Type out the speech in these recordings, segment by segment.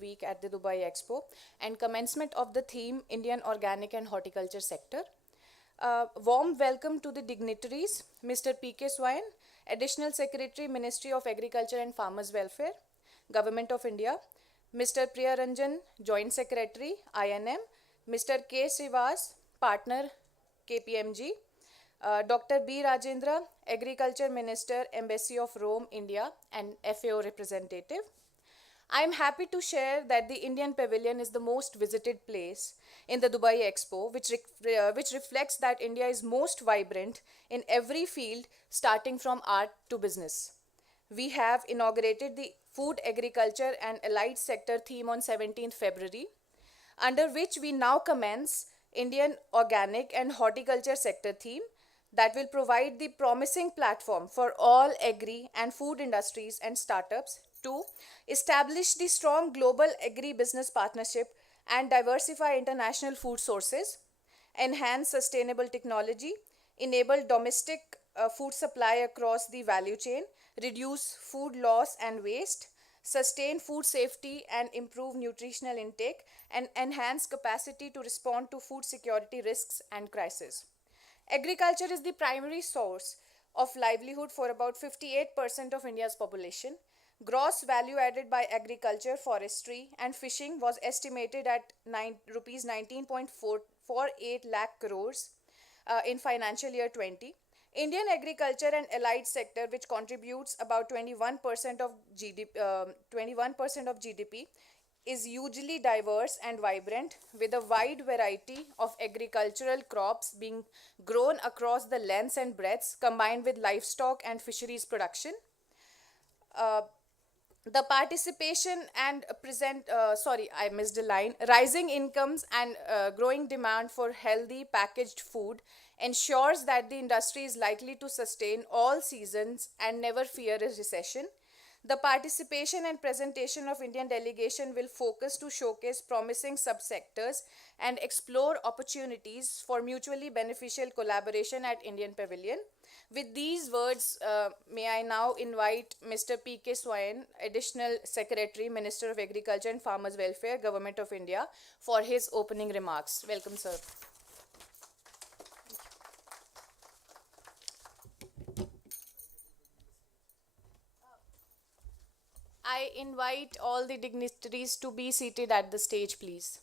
week at the Dubai Expo and commencement of the theme Indian Organic and Horticulture Sector. Warm welcome to the dignitaries, Mr. P.K. Swain, Additional Secretary, Ministry of Agriculture and Farmers Welfare, Government of India, Mr. Priya Ranjan, Joint Secretary, INM, Mr. K. Srivas, Partner, KPMG, Dr. B. Rajendra, Agriculture Minister, Embassy of Rome, India, and FAO representative. I am happy to share that the Indian Pavilion is the most visited place in the Dubai Expo, which reflects that India is most vibrant in every field, starting from art to business. We have inaugurated the Food, Agriculture and Allied Sector theme on 17th February, under which we now commence Indian Organic and Horticulture Sector theme that will provide the promising platform for all agri and food industries and startups to establish the strong global agri-business partnership and diversify international food sources, enhance sustainable technology, enable domestic food supply across the value chain, reduce food loss and waste, sustain food safety and improve nutritional intake, and enhance capacity to respond to food security risks and crises. Agriculture is the primary source of livelihood for about 58% of India's population. Gross value added by agriculture, forestry, and fishing was estimated at rupees 19.48 lakh crores in financial year 20. Indian agriculture and allied sector, which contributes about 21% of GDP, is hugely diverse and vibrant, with a wide variety of agricultural crops being grown across the lengths and breadths, combined with livestock and fisheries production. The participation and I missed a line. Rising incomes and growing demand for healthy packaged food ensures that the industry is likely to sustain all seasons and never fear a recession. The participation and presentation of Indian delegation will focus to showcase promising subsectors and explore opportunities for mutually beneficial collaboration at Indian Pavilion. With these words, may I now invite Mr. P.K. Swain, Additional Secretary, Minister of Agriculture and Farmers Welfare, Government of India, for his opening remarks. Welcome, sir. I invite all the dignitaries to be seated at the stage, please.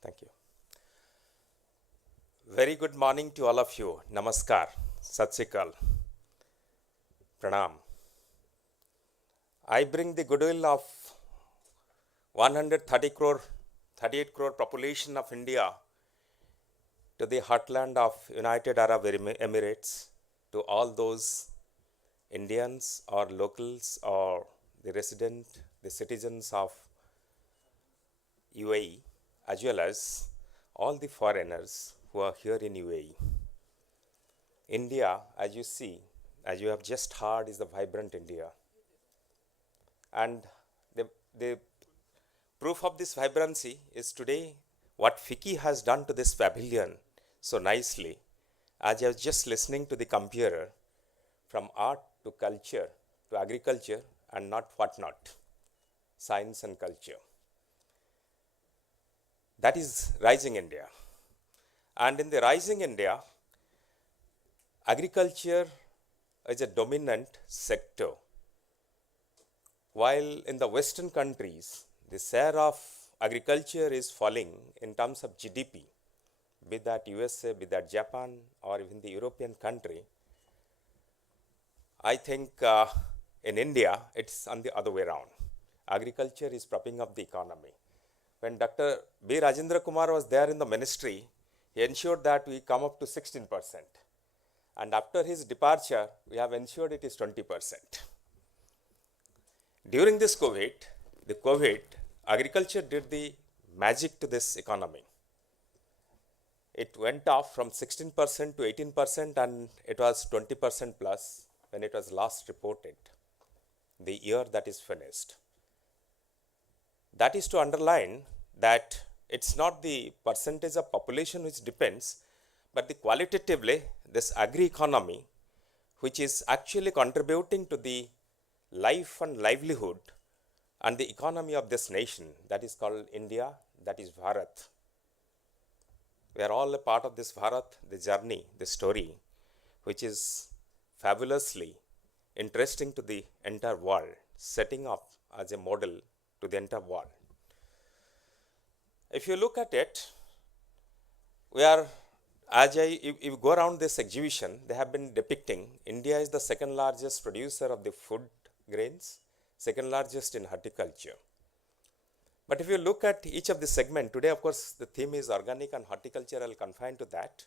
Thank you. Very good morning to all of you. Namaskar, Sat Sri Akal, Pranam. I bring the goodwill of 38 crore population of India to the heartland of United Arab Emirates, to all those Indians or locals or the citizens of UAE, as well as all the foreigners who are here in UAE. India, as you see, as you have just heard, is the vibrant India. And the proof of this vibrancy is today what FICCI has done to this pavilion so nicely, as I was just listening to the comparer from art to culture to agriculture and not whatnot, science and culture. That is rising India. And in the rising India, agriculture is a dominant sector. While in the Western countries, the share of agriculture is falling in terms of GDP, be that USA, be that Japan, or even the European country, I think in India, it's on the other way around. Agriculture is propping up the economy. When Dr. B. Rajendra Kumar was there in the ministry, he ensured that we come up to 16%. And after his departure, we have ensured it is 20%. During this COVID, agriculture did the magic to this economy. It went off from 16% to 18%, and it was 20% plus when it was last reported, the year that is finished. That is to underline that it's not the percentage of population which depends, but the qualitatively this agri-economy, which is actually contributing to the life and livelihood and the economy of this nation, that is called India, that is Bharat. We are all a part of this Bharat, the journey, the story, which is fabulously interesting to the entire world, setting up as a model to the entire world. If you look at it, we are, if you go around this exhibition, they have been depicting India is the second largest producer of the food grains, second largest in horticulture. But if you look at each of the segment, today of course the theme is organic and horticulture, I'll confine to that.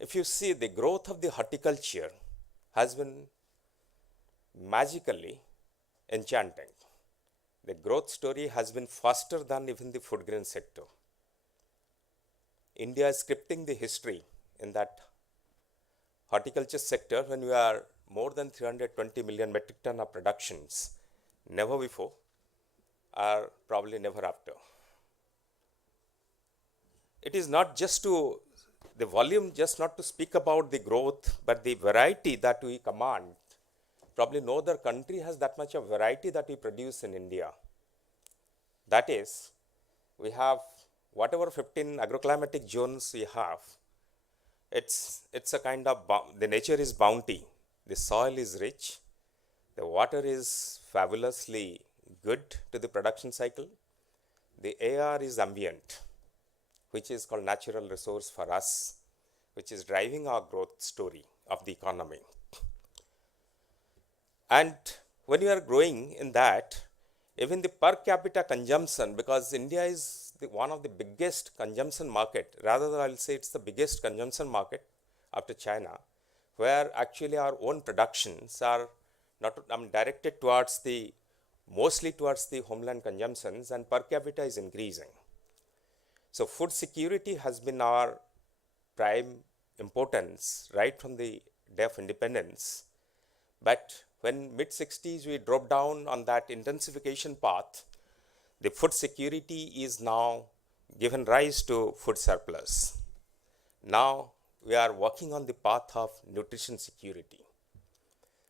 If you see, the growth of the horticulture has been magically enchanting. The growth story has been faster than even the food grain sector. India is scripting the history in that horticulture sector when we are more than 320 million metric ton of productions, never before or probably never after. It is not just to the volume, just not to speak about the growth, but the variety that we command. Probably no other country has that much of variety that we produce in India. That is, we have whatever 15 agroclimatic zones we have, it's a kind of, the nature is bounty. The soil is rich, the water is fabulously good to the production cycle, the air is ambient, which is called natural resource for us, which is driving our growth story of the economy. And when you are growing in that, even the per capita consumption, because India is one of the biggest consumption market, rather I'll say it's the biggest consumption market after China, where actually our own productions are not directed towards the, mostly towards the homeland consumptions, and per capita is increasing. So food security has been our prime importance right from the day of independence. But when mid-60s we dropped down on that intensification path, the food security is now given rise to food surplus. Now we are working on the path of nutrition security.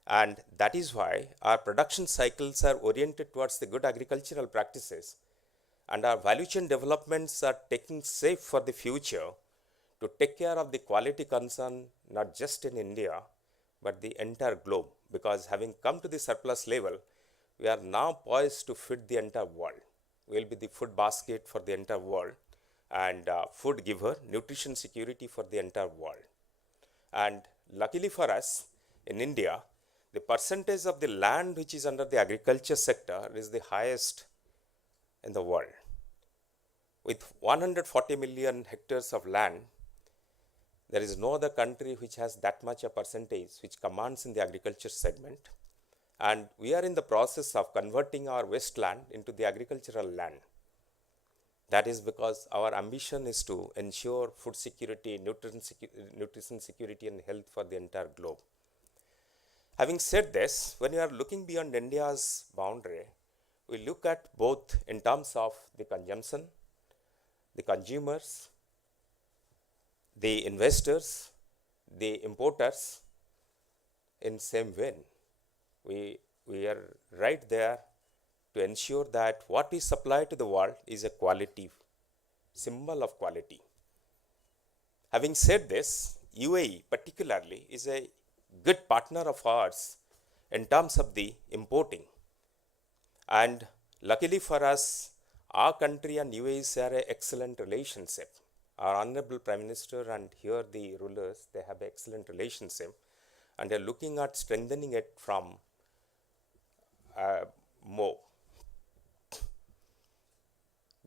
And that is why our production cycles are oriented towards the good agricultural practices, and our value chain developments are taking shape for the future to take care of the quality concern, not just in India, but the entire globe. Because having come to the surplus level, we are now poised to feed the entire world. We will be the food basket for the entire world, and food giver, nutrition security for the entire world. And luckily for us, in India, the percentage of the land which is under the agriculture sector is the highest in the world. With 140 million hectares of land, there is no other country which has that much a percentage which commands in the agriculture segment. And we are in the process of converting our wasteland into the agricultural land. That is because our ambition is to ensure food security, nutrition security and health for the entire globe. Having said this, when we are looking beyond India's boundary, we look at both in terms of the consumption, the consumers, the investors, the importers in same vein. We are right there to ensure that what we supply to the world is a quality, symbol of quality. Having said this, UAE particularly is a good partner of ours in terms of the importing. And luckily for us, our country and UAE share an excellent relationship. Our Honorable Prime Minister and here the rulers, they have an excellent relationship, and they are looking at strengthening it from more.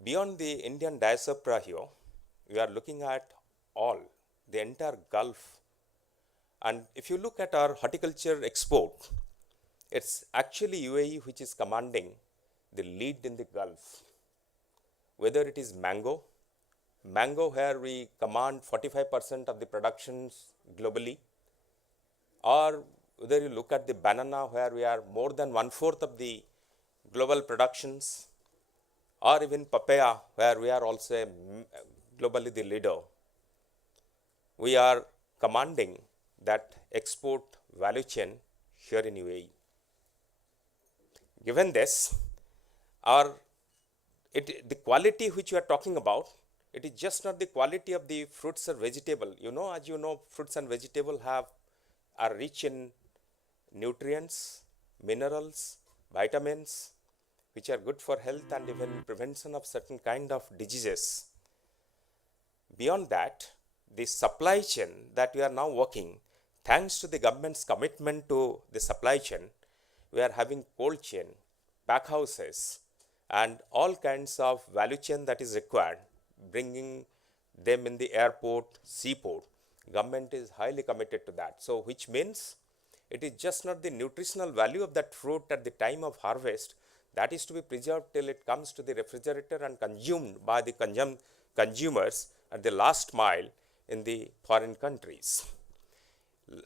Beyond the Indian diaspora here, we are looking at all, the entire Gulf And if you look at our horticulture export, it's actually UAE which is commanding the lead in the Gulf. Whether it is mango where we command 45% of the productions globally, or whether you look at the banana where we are more than 1/4 of the global productions, or even papaya where we are also globally the leader, we are commanding that export value chain here in UAE. Given this, the quality which you are talking about, it is just not the quality of the fruits or vegetable. As you know, fruits and vegetable are rich in nutrients, minerals, vitamins, which are good for health and even prevention of certain kind of diseases. Beyond that, the supply chain that we are now working, thanks to the government's commitment to the supply chain, we are having cold chain, pack houses, and all kinds of value chain that is required, bringing them in the airport, seaport. Government is highly committed to that. So which means it is just not the nutritional value of that fruit at the time of harvest that is to be preserved till it comes to the refrigerator and consumed by the consumers at the last mile in the foreign countries.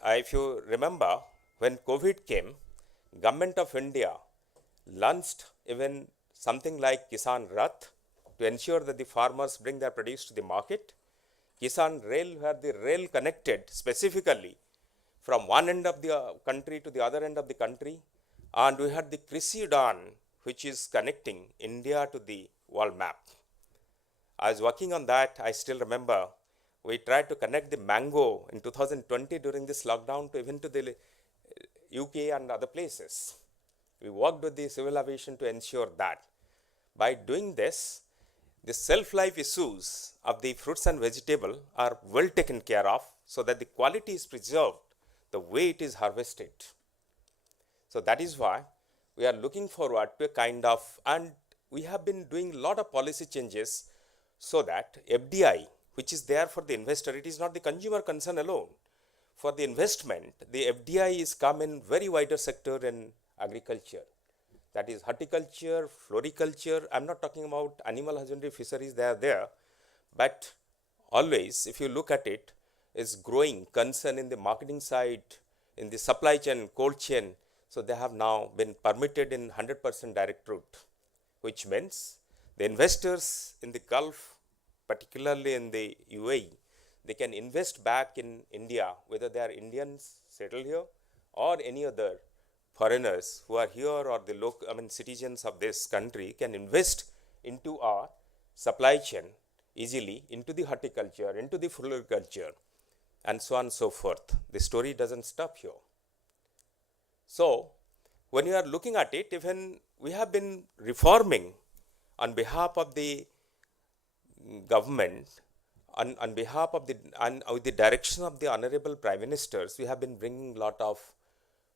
If you remember, when COVID came, Government of India launched even something like Kisan Rath to ensure that the farmers bring their produce to the market. Kisan Rail, where the rail connected specifically from one end of the country to the other end of the country, and we had the Krishi Udan, which is connecting India to the world map. I was working on that. I still remember we tried to connect the mango in 2020 during this lockdown to even to the UK and other places. We worked with the civil aviation to ensure that. By doing this, the shelf-life issues of the fruits and vegetable are well taken care of so that the quality is preserved the way it is harvested. So that is why we are looking forward to a kind of, and we have been doing a lot of policy changes so that FDI, which is there for the investor, it is not the consumer concern alone. For the investment, the FDI is come in very wider sector in agriculture. That is horticulture, floriculture. I'm not talking about animal husbandry, fisheries, they are there. But always, if you look at it, is growing concern in the marketing side, in the supply chain, cold chain. So they have now been permitted in 100% direct route, which means the investors in the Gulf, particularly in the UAE, they can invest back in India, whether they are Indians settled here or any other foreigners who are here or the local, citizens of this country can invest into our supply chain easily, into the horticulture, into the floriculture, and so on and so forth. The story doesn't stop here. So when you are looking at it, even we have been reforming on behalf of the government, on behalf of and with the direction of the honorable prime ministers, we have been bringing a lot of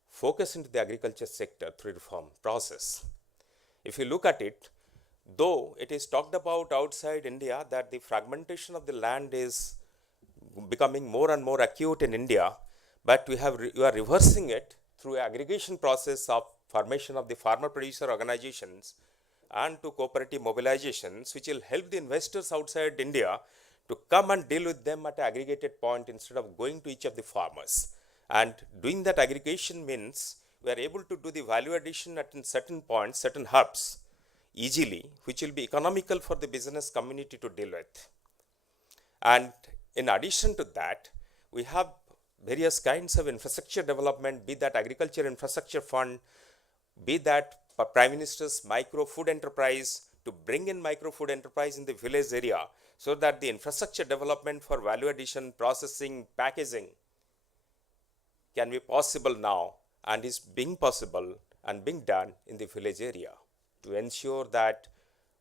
focus into the agriculture sector through reform process. If you look at it, though it is talked about outside India that the fragmentation of the land is becoming more and more acute in India, but we are reversing it through aggregation process of formation of the farmer producer organizations and to cooperative mobilizations, which will help the investors outside India to come and deal with them at an aggregated point instead of going to each of the farmers. And doing that aggregation means we are able to do the value addition at certain points, certain hubs easily, which will be economical for the business community to deal with. And in addition to that, we have various kinds of infrastructure development, be that agriculture infrastructure fund, be that Prime Minister's micro food enterprise, to bring in micro food enterprise in the village area so that the infrastructure development for value addition, processing, packaging can be possible now and is being possible and being done in the village area to ensure that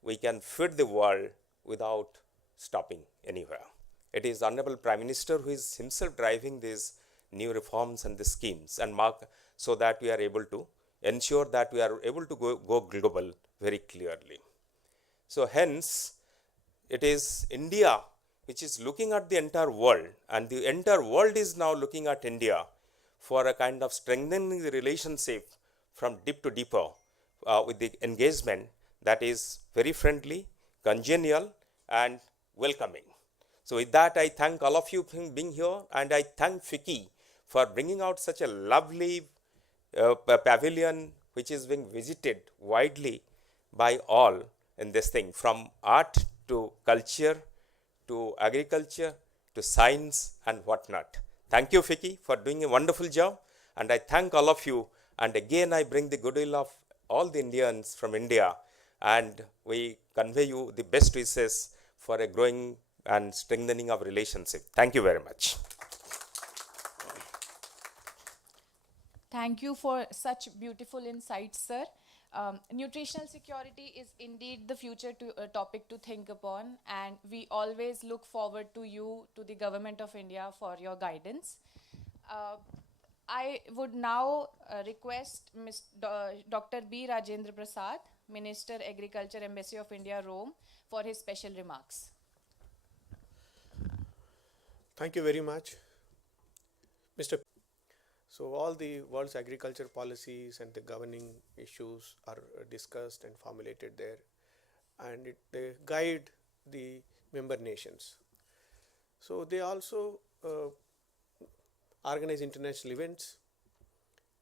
we can feed the world without stopping anywhere. It is Honorable Prime Minister who is himself driving these new reforms and the schemes and so that we are able to ensure that we are able to go global very clearly. So hence, it is India which is looking at the entire world, and the entire world is now looking at India for a kind of strengthening the relationship from deep to deeper with the engagement that is very friendly, congenial, and welcoming. So, with that, I thank all of you for being here, and I thank Fiki for bringing out such a lovely pavilion which is being visited widely by all in this thing, from art to culture to agriculture to science and whatnot. Thank you, Fiki, for doing a wonderful job, and I thank all of you. And again, I bring the goodwill of all the Indians from India, and we convey you the best wishes for a growing and strengthening of relationship. Thank you very much. Thank you for such beautiful insights, sir. Nutritional security is indeed the future topic to think upon, and we always look forward to you, to the Government of India, for your guidance. Uh, I would now request Dr. B. Rajendra Prasad, Minister Agriculture, Embassy of India, Rome, for his special remarks. Thank you very much, Mr. So all the world's agriculture policies and the governing issues are discussed and formulated there, and they guide the member nations. So they also organize international events,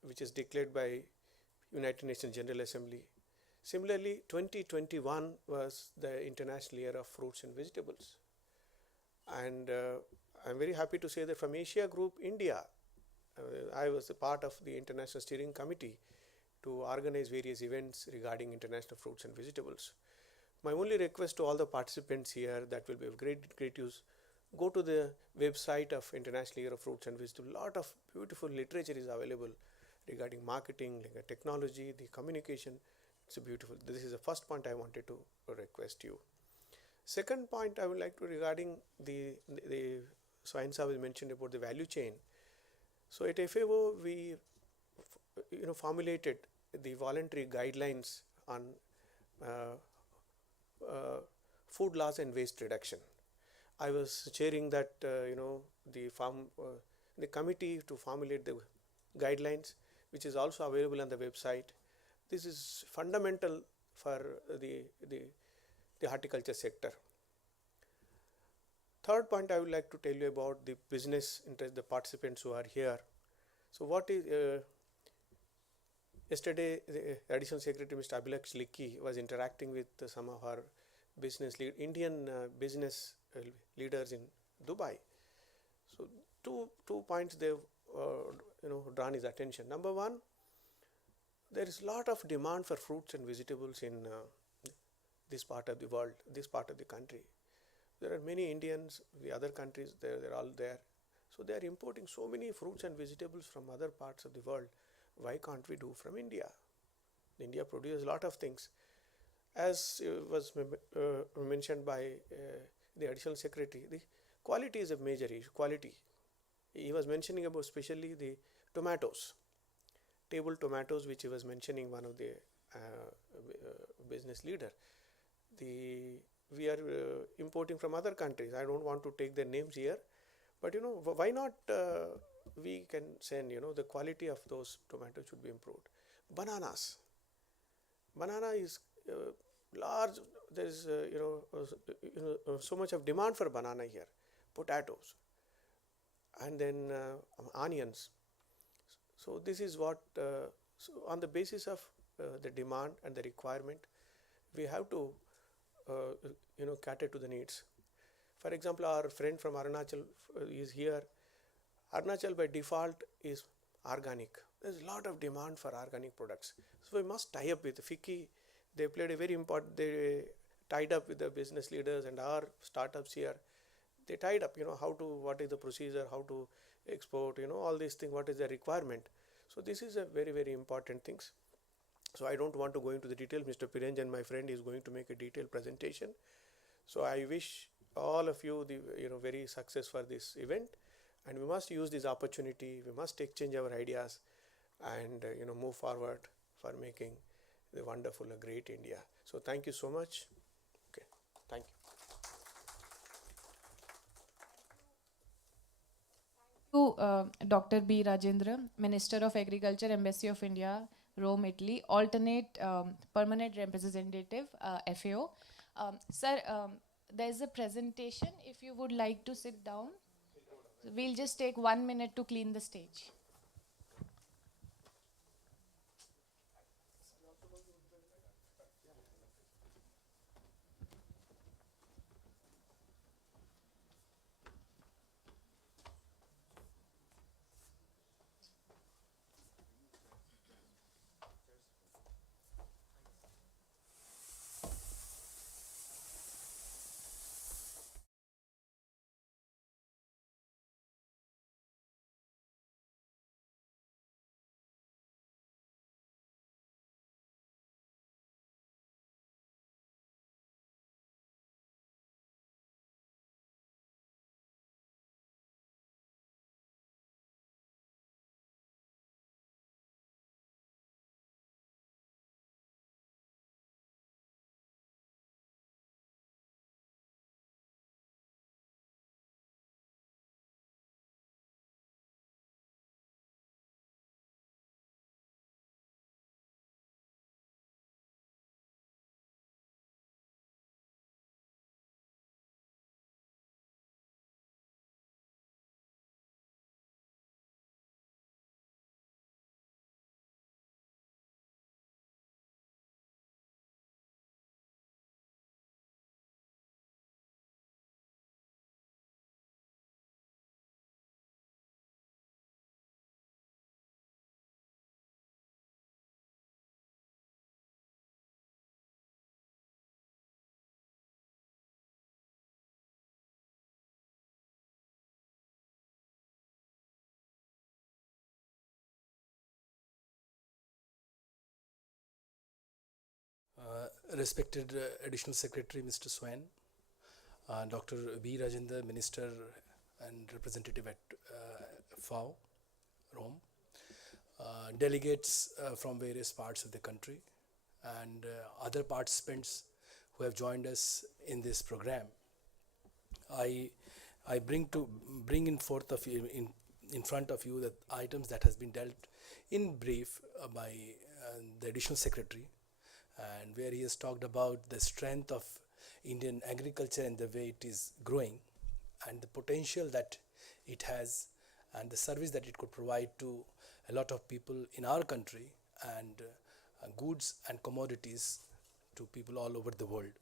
which is declared by United Nations General Assembly. Similarly, 2021 was the International Year of Fruits and Vegetables, and I'm very happy to say that from Asia Group India, I was a part of the International Steering Committee to organize various events regarding international fruits and vegetables. My only request to all the participants here, that will be of great use, go to the website of International Year of Fruits and Vegetables. A lot of beautiful literature is available regarding marketing, like technology, the communication. It's a beautiful. This is the first point I wanted to request you. Second point I would like to, regarding the Swain Saab has mentioned about the value chain. So at FAO we formulated the voluntary guidelines on food loss and waste reduction. I was chairing that the committee to formulate the guidelines, which is also available on the website. This is fundamental for the horticulture sector. Third point I would like to tell you about the business interest, the participants who are here. So what is, yesterday the Additional Secretary Mr. Abhilaksh Likhi was interacting with some of our Indian business leaders in Dubai. So two points they've drawn his attention. Number one, there is a lot of demand for fruits and vegetables in this part of the world, this part of the country. There are many Indians, the other countries, they're all there. So they are importing so many fruits and vegetables from other parts of the world. Why can't we do from India? India produces a lot of things. As was mentioned by the Additional Secretary, the quality is a major issue, quality. He was mentioning about especially the tomatoes, table tomatoes, which he was mentioning, one of the business leader. We are importing from other countries. I don't want to take their names here, but why not we can send, the quality of those tomatoes should be improved. Bananas. Banana is large. There is so much of demand for banana here. Potatoes, and then onions. So this is what. So on the basis of the demand and the requirement, we have to cater to the needs. For example, our friend from Arunachal is here. Arunachal by default is organic. There is a lot of demand for organic products. So we must tie up with FICCI. They played a very important, they tied up with the business leaders and our startups here. They tied up, what is the procedure, how to export, all these things, what is the requirement. So this is a very important things. So I don't want to go into the detail. Mr. Piranjan, my friend, is going to make a detailed presentation. So I wish all of you the very success for this event, and we must use this opportunity. We must exchange our ideas and move forward for making the wonderful, great India. So thank you so much. Okay, thank you. To Dr. B. Rajendra, Minister of Agriculture, Embassy of India, Rome, Italy, alternate permanent representative, FAO. Sir, there's a presentation. If you would like to sit down, we'll just take 1 minute to clean the stage. Respected Additional Secretary Mr. Swain, Dr. B. Rajendra, Minister and Representative at FAO, Rome, delegates from various parts of the country, and other participants who have joined us in this program. I bring in forth of you in front of you the items that has been dealt in brief by the Additional Secretary, and where he has talked about the strength of Indian agriculture and the way it is growing, and the potential that it has, and the service that it could provide to a lot of people in our country, and goods and commodities to people all over the world.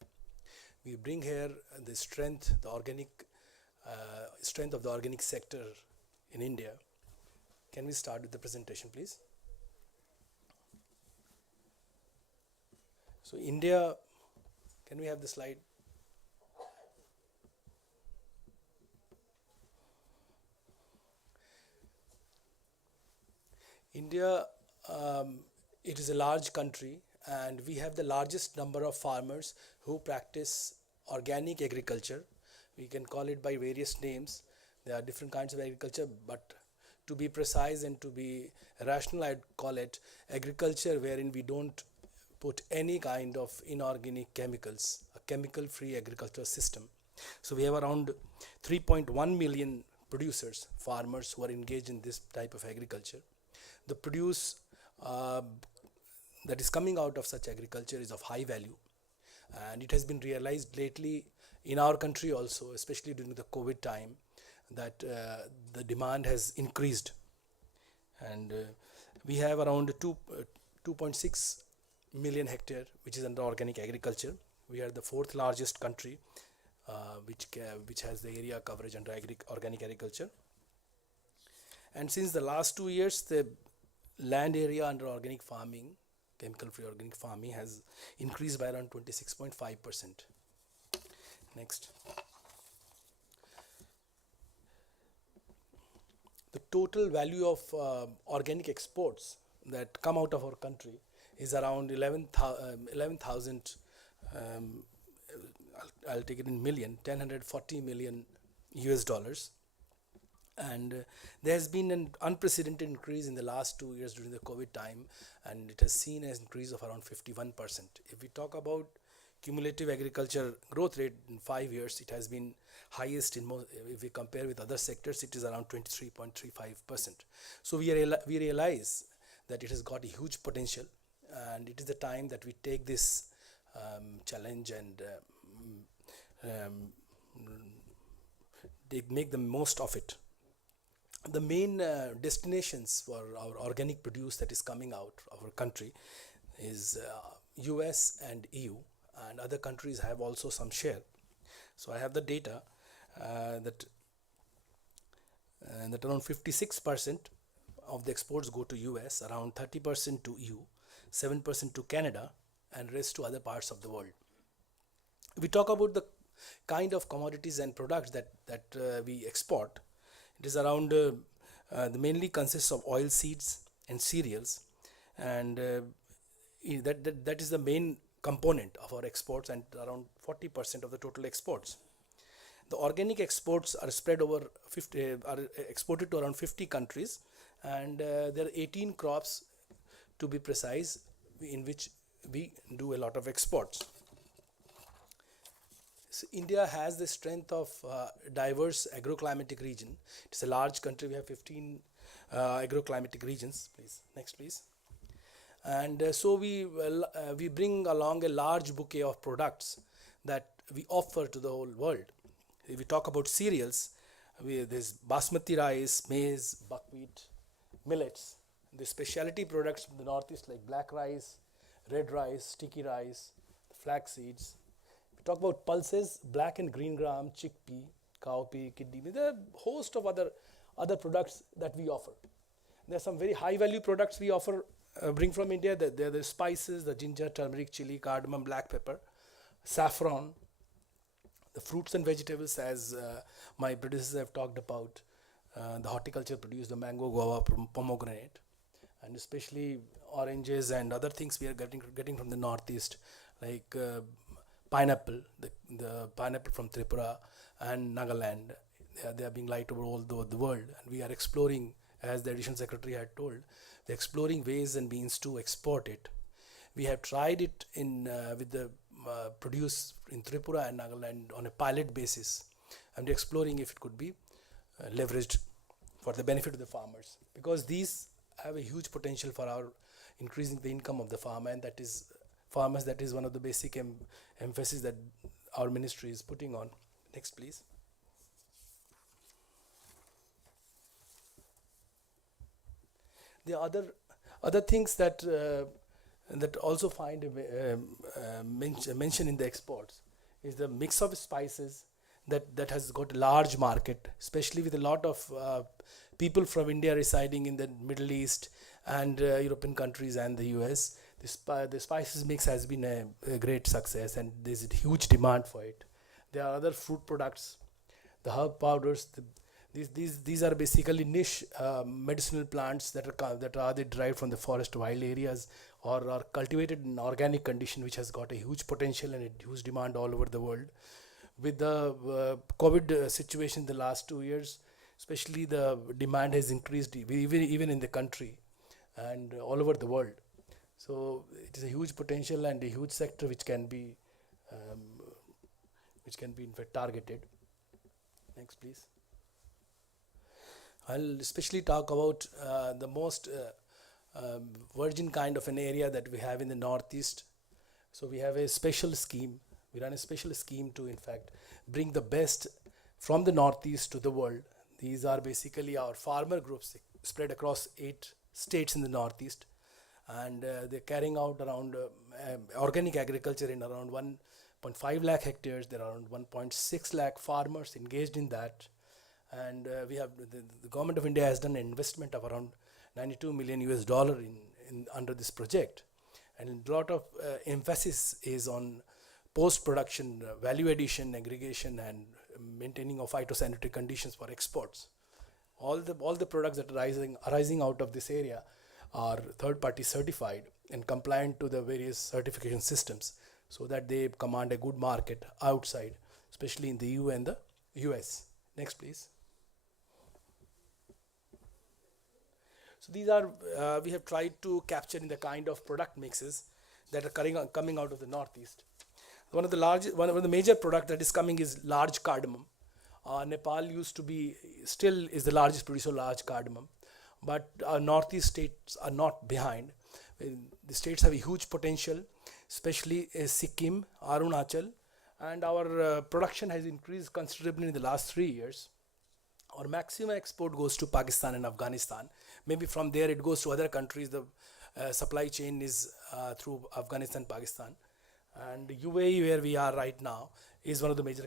We bring here the strength, the organic strength of the organic sector in India. Can we start with the presentation, please? So India, can we have the slide? India, it is a large country, and we have the largest number of farmers who practice organic agriculture. We can call it by various names. There are different kinds of agriculture, but to be precise and to be rational, I'd call it agriculture wherein we don't put any kind of inorganic chemicals, a chemical-free agricultural system. So we have around 3.1 million producers, farmers who are engaged in this type of agriculture. The produce that is coming out of such agriculture is of high value, and it has been realized lately in our country also, especially during the COVID time, that the demand has increased, and we have around 2.6 million hectare which is under organic agriculture. We are the fourth largest country which has the area coverage under organic agriculture, and since the last 2 years the land area under organic farming, chemical free organic farming, has increased by around 26.5%. Next. The total value of organic exports that come out of our country is around 11,000, I'll take it in million, 1040 million US dollars. And there has been an unprecedented increase in the last 2 years during the COVID time, and it has seen an increase of around 51%. If we talk about cumulative agriculture growth rate in 5 years, it has been highest in most, if we compare with other sectors, it is around 23.35%. So we realize that it has got a huge potential, and it is the time that we take this challenge and make the most of it. The main destinations for our organic produce that is coming out of our country is US and EU, and other countries have also some share. So I have the data that around 56% of the exports go to US, around 30% to EU, 7% to Canada, and rest to other parts of the world. If we talk about the kind of commodities and products that we export, it is around the mainly consists of oil seeds and cereals, and that is the main component of our exports, and around 40% of the total exports. The organic exports are spread over are exported to around 50 countries, and there are 18 crops to be precise in which we do a lot of exports. So India has the strength of diverse agroclimatic region. It's a large country. We have 15 agroclimatic regions. Please, next, please. And so we bring along a large bouquet of products that we offer to the whole world. If we talk about cereals, there's basmati rice, maize, buckwheat, millets. The specialty products from the northeast like black rice, red rice, sticky rice, flax seeds. We talk about pulses, black and green gram, chickpea, cowpea, kidney. There are a host of other products that we offer. There are some very high value products we offer, bring from India. There are the spices, the ginger, turmeric, chili, cardamom, black pepper, saffron. The fruits and vegetables, as my predecessors have talked about, the horticulture produce the mango, guava, pomegranate, and especially oranges and other things we are getting from the northeast, like pineapple, the pineapple from Tripura and Nagaland. They are being light over all the world, and we are exploring, as the additional secretary had told, we're exploring ways and means to export it. We have tried it with the produce in Tripura and Nagaland on a pilot basis, and we're exploring if it could be leveraged for the benefit of the farmers, because these have a huge potential for our increasing the income of the farmer, and that is farmers. That is one of the basic emphasis that our ministry is putting on. Next, please. The other things that also find mention in the exports is the mix of spices that has got a large market, especially with a lot of people from India residing in the Middle East and European countries and the US. The spices mix has been a great success, and there's a huge demand for it. There are other fruit products, the herb powders. These are basically niche medicinal plants that are either derived from the forest wild areas or are cultivated in organic condition, which has got a huge potential and a huge demand all over the world. With the COVID situation the last 2 years, especially the demand has increased even in the country and all over the world. So it is a huge potential and a huge sector which can be in fact targeted. Next, please. I'll especially talk about the most virgin kind of an area that we have in the northeast. So we have a special scheme. We run a special scheme to in fact bring the best from the northeast to the world. These are basically our farmer groups spread across 8 states in the northeast, and they're carrying out around organic agriculture in around 1.5 lakh hectares. There are around 1.6 lakh farmers engaged in that, and we have the government of India has done an investment of around $92 million in under this project, and a lot of emphasis is on post-production value addition, aggregation, and maintaining of phytosanitary conditions for exports. All the products that are arising out of this area are third-party certified and compliant to the various certification systems, so that they command a good market outside, especially in the EU and the US. Next, please. So these are we have tried to capture in the kind of product mixes that are coming out of the northeast. one of the major product that is coming is large cardamom. Nepal used to be, still is the largest producer of large cardamom, but our northeast states are not behind. The states have a huge potential, especially Sikkim, Arunachal, and our production has increased considerably in the last 3 years. Our maximum export goes to Pakistan and Afghanistan. Maybe from there it goes to other countries. The supply chain is through Afghanistan, Pakistan. And UAE, where we are right now, is one of the major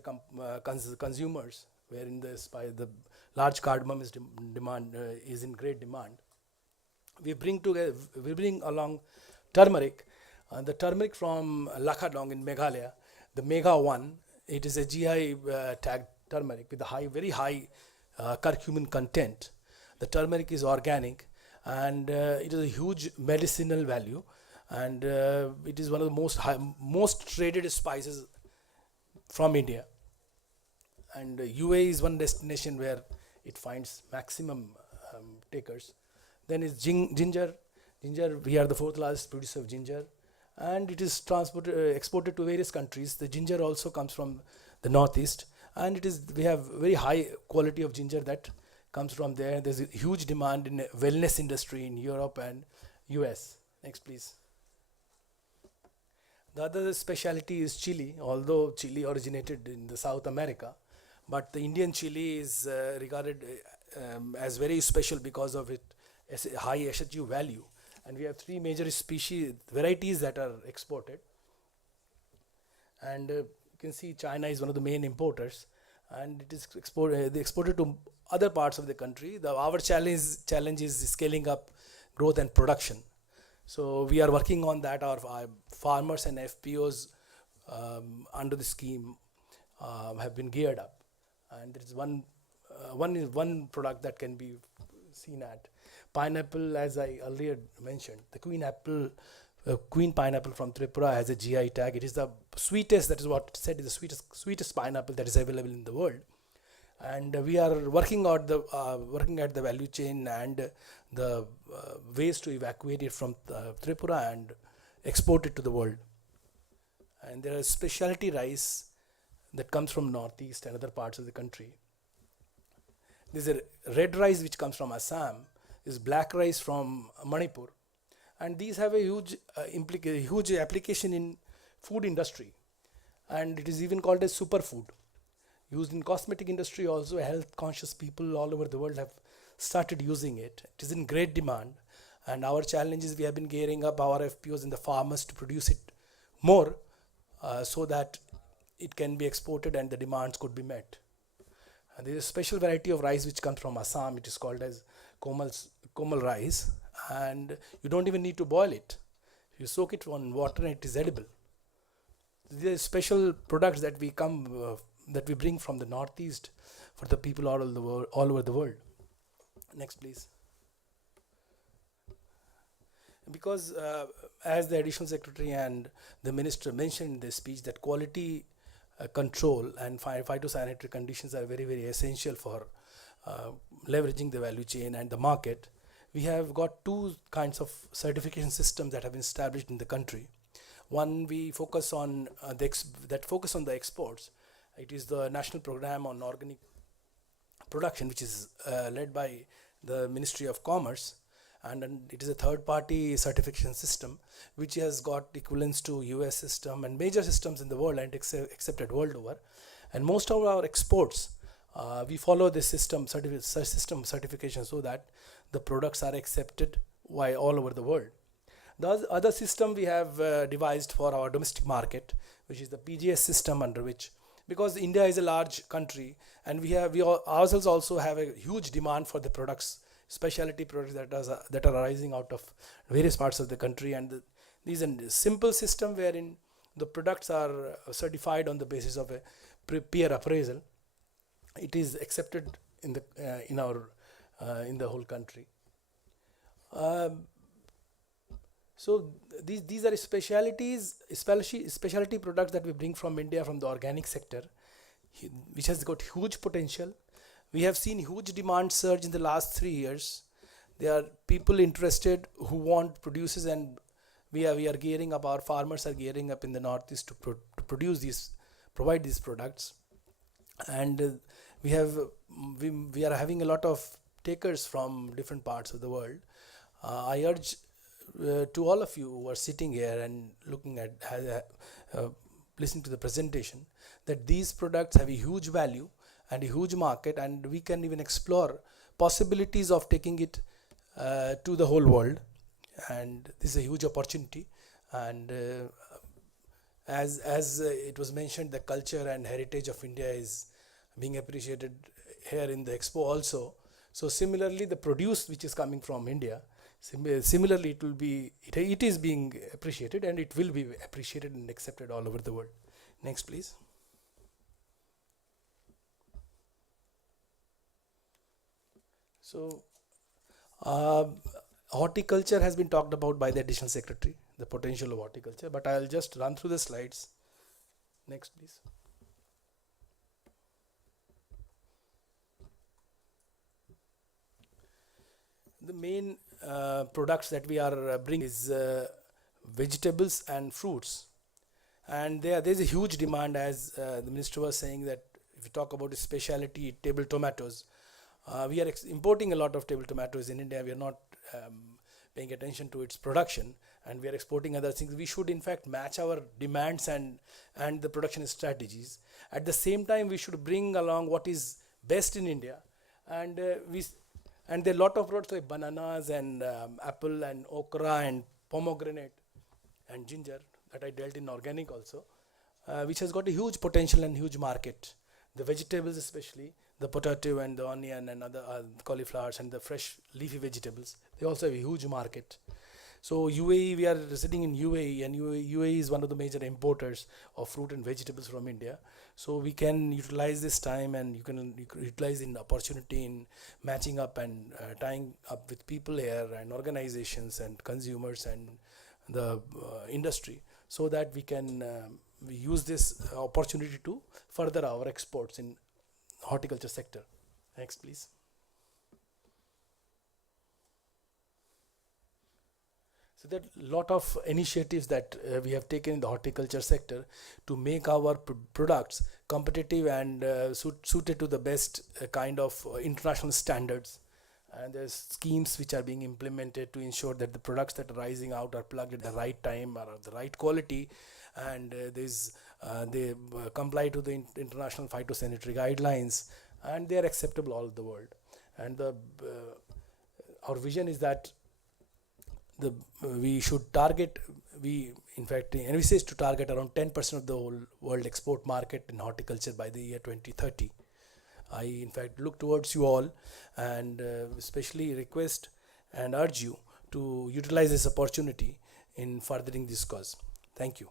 consumers, wherein the large cardamom is in great demand. We bring along turmeric. The turmeric from Lakadong in Meghalaya, the Mega 1, it is a GI tagged turmeric with a very high curcumin content. The turmeric is organic and it is a huge medicinal value, and it is one of the most traded spices from India. And UAE is one destination where it finds maximum takers. Then is ginger. Ginger, we are the 4th largest producer of ginger, and it is exported to various countries. The ginger also comes from the northeast, and we have very high quality of ginger that comes from there. There's a huge demand in wellness industry in Europe and US. Next, please. The other specialty is chili, although chili originated in the South America, but the Indian chili is regarded as very special because of its high SHU value. And we have 3 major varieties that are exported. And you can see China is one of the main importers, and it is exported to other parts of the country. Our challenge is scaling up growth and production. So we are working on that. Our farmers and FPOs under the scheme have been geared up, and there is one product that can be seen at pineapple. As I earlier mentioned, the queen pineapple from Tripura has a GI tag. It is the sweetest, that is what said, is the sweetest pineapple that is available in the world. And we are working at the value chain and the ways to evacuate it from Tripura and export it to the world. And there is specialty rice that comes from northeast and other parts of the country. There is a red rice which comes from Assam, is black rice from Manipur, and these have a huge application in food industry, and it is even called as superfood. Used in cosmetic industry also. Health conscious people all over the world have started using it. It is in great demand, and our challenge is we have been gearing up our FPOs and the farmers to produce it more so that it can be exported and the demands could be met. And there is a special variety of rice which comes from Assam. It is called as Komal rice, and you don't even need to boil it. You soak it on water and it is edible. These are special products that we bring from the northeast for the people all over the world. Next, please. Because as the additional secretary and the minister mentioned in their speech, that quality control and phytosanitary conditions are very, very essential for leveraging the value chain and the market. We have got 2 kinds of certification systems that have been established in the country. One, we focus on the exports. It is the National Program on Organic Production, which is led by the Ministry of Commerce, and it is a third-party certification system which has got equivalence to US system and major systems in the world and accepted world over. And most of our exports, we follow this system certification so that the products are accepted all over the world. The other system we have devised for our domestic market, which is the PGS system, under which, because India is a large country and we ourselves also have a huge demand for the products, specialty products that are arising out of various parts of the country, and these are a simple system wherein the products are certified on the basis of a peer appraisal. It is accepted in the whole country. So these are specialty products that we bring from India, from the organic sector, which has got huge potential. We have seen huge demand surge in the last 3 years. There are people interested who want producers, and we are gearing up, our farmers are gearing up in the northeast to produce these, provide these products. And we are having a lot of takers from different parts of the world. I urge to all of you who are sitting here and looking at listening to the presentation, that these products have a huge value and a huge market, and we can even explore possibilities of taking it to the whole world. And this is a huge opportunity. And as it was mentioned, the culture and heritage of India is being appreciated here in the Expo also. So similarly, the produce which is coming from India, similarly it is being appreciated, and it will be appreciated and accepted all over the world. Next, please. So horticulture has been talked about by the additional secretary, the potential of horticulture, but I'll just run through the slides. Next, please. The main products that we are bringing is vegetables and fruits, and there's a huge demand, as the minister was saying, that if you talk about specialty table tomatoes, we are importing a lot of table tomatoes in India. We are not paying attention to its production, and we are exporting other things. We should in fact match our demands and the production strategies. At the same time, we should bring along what is best in India, and and there are a lot of products like bananas and apple and okra and pomegranate and ginger that I dealt in organic also, which has got a huge potential and huge market. The vegetables, especially the potato and the onion and other cauliflowers and the fresh leafy vegetables, they also have a huge market. So UAE, we are sitting in UAE, and UAE is one of the major importers of fruit and vegetables from India. So we can utilize this time, and you can utilize the opportunity in matching up and tying up with people here and organizations and consumers and the industry, so that we can we use this opportunity to further our exports in horticulture sector. Next, please. So there are a lot of initiatives that we have taken in the horticulture sector to make our products competitive and suited to the best kind of international standards. And there's schemes which are being implemented to ensure that the products that are rising out are plugged at the right time, are of the right quality, and they comply to the international phytosanitary guidelines, and they are acceptable all over the world. And our vision is that we should target, envisage to target around 10% of the whole world export market in horticulture by the year 2030. I in fact look towards you all, and especially request and urge you to utilize this opportunity in furthering this cause. Thank you.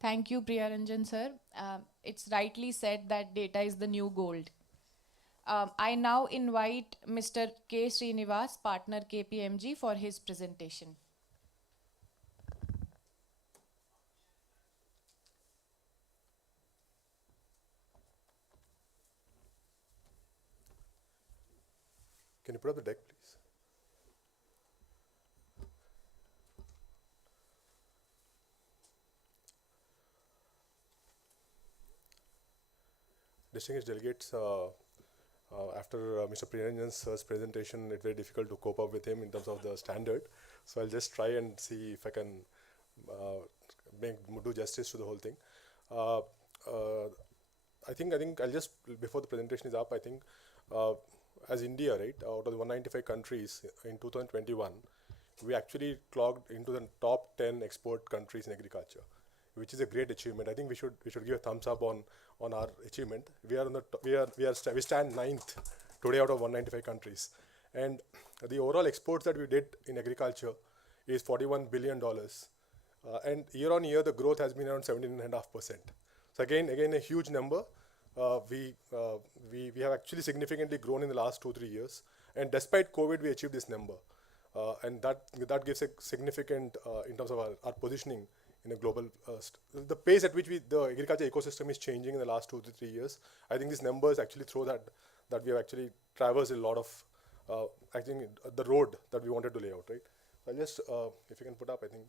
Thank you, Priyaranjan sir. It's rightly said that data is the new gold. I now invite Mr. K. Srinivas, partner KPMG, for his presentation. Can you put up the deck, please? Distinguished delegates, after Mr. Priyaranjan sir's presentation, it's very difficult to cope up with him in terms of the standard. So I'll just try and see if I can do justice to the whole thing. I think I'll just, before the presentation is up, I think as India, right, out of the 195 countries in 2021, we actually clocked into the top 10 export countries in agriculture, which is a great achievement. I think we should give a thumbs up on our achievement. We stand 9th today out of 195 countries, and the overall exports that we did in agriculture is $41 billion, and year on year the growth has been around 17.5%. So again a huge number. We have actually significantly grown in the last 2-3 years, and despite COVID we achieved this number, and that gives a significant in terms of our positioning in a global the pace at which the agriculture ecosystem is changing in the last 2 to 3 years. I think these numbers actually throw that that we have actually traversed a lot of, I think, the road that we wanted to lay out, right? I'll just, if you can put up, I think.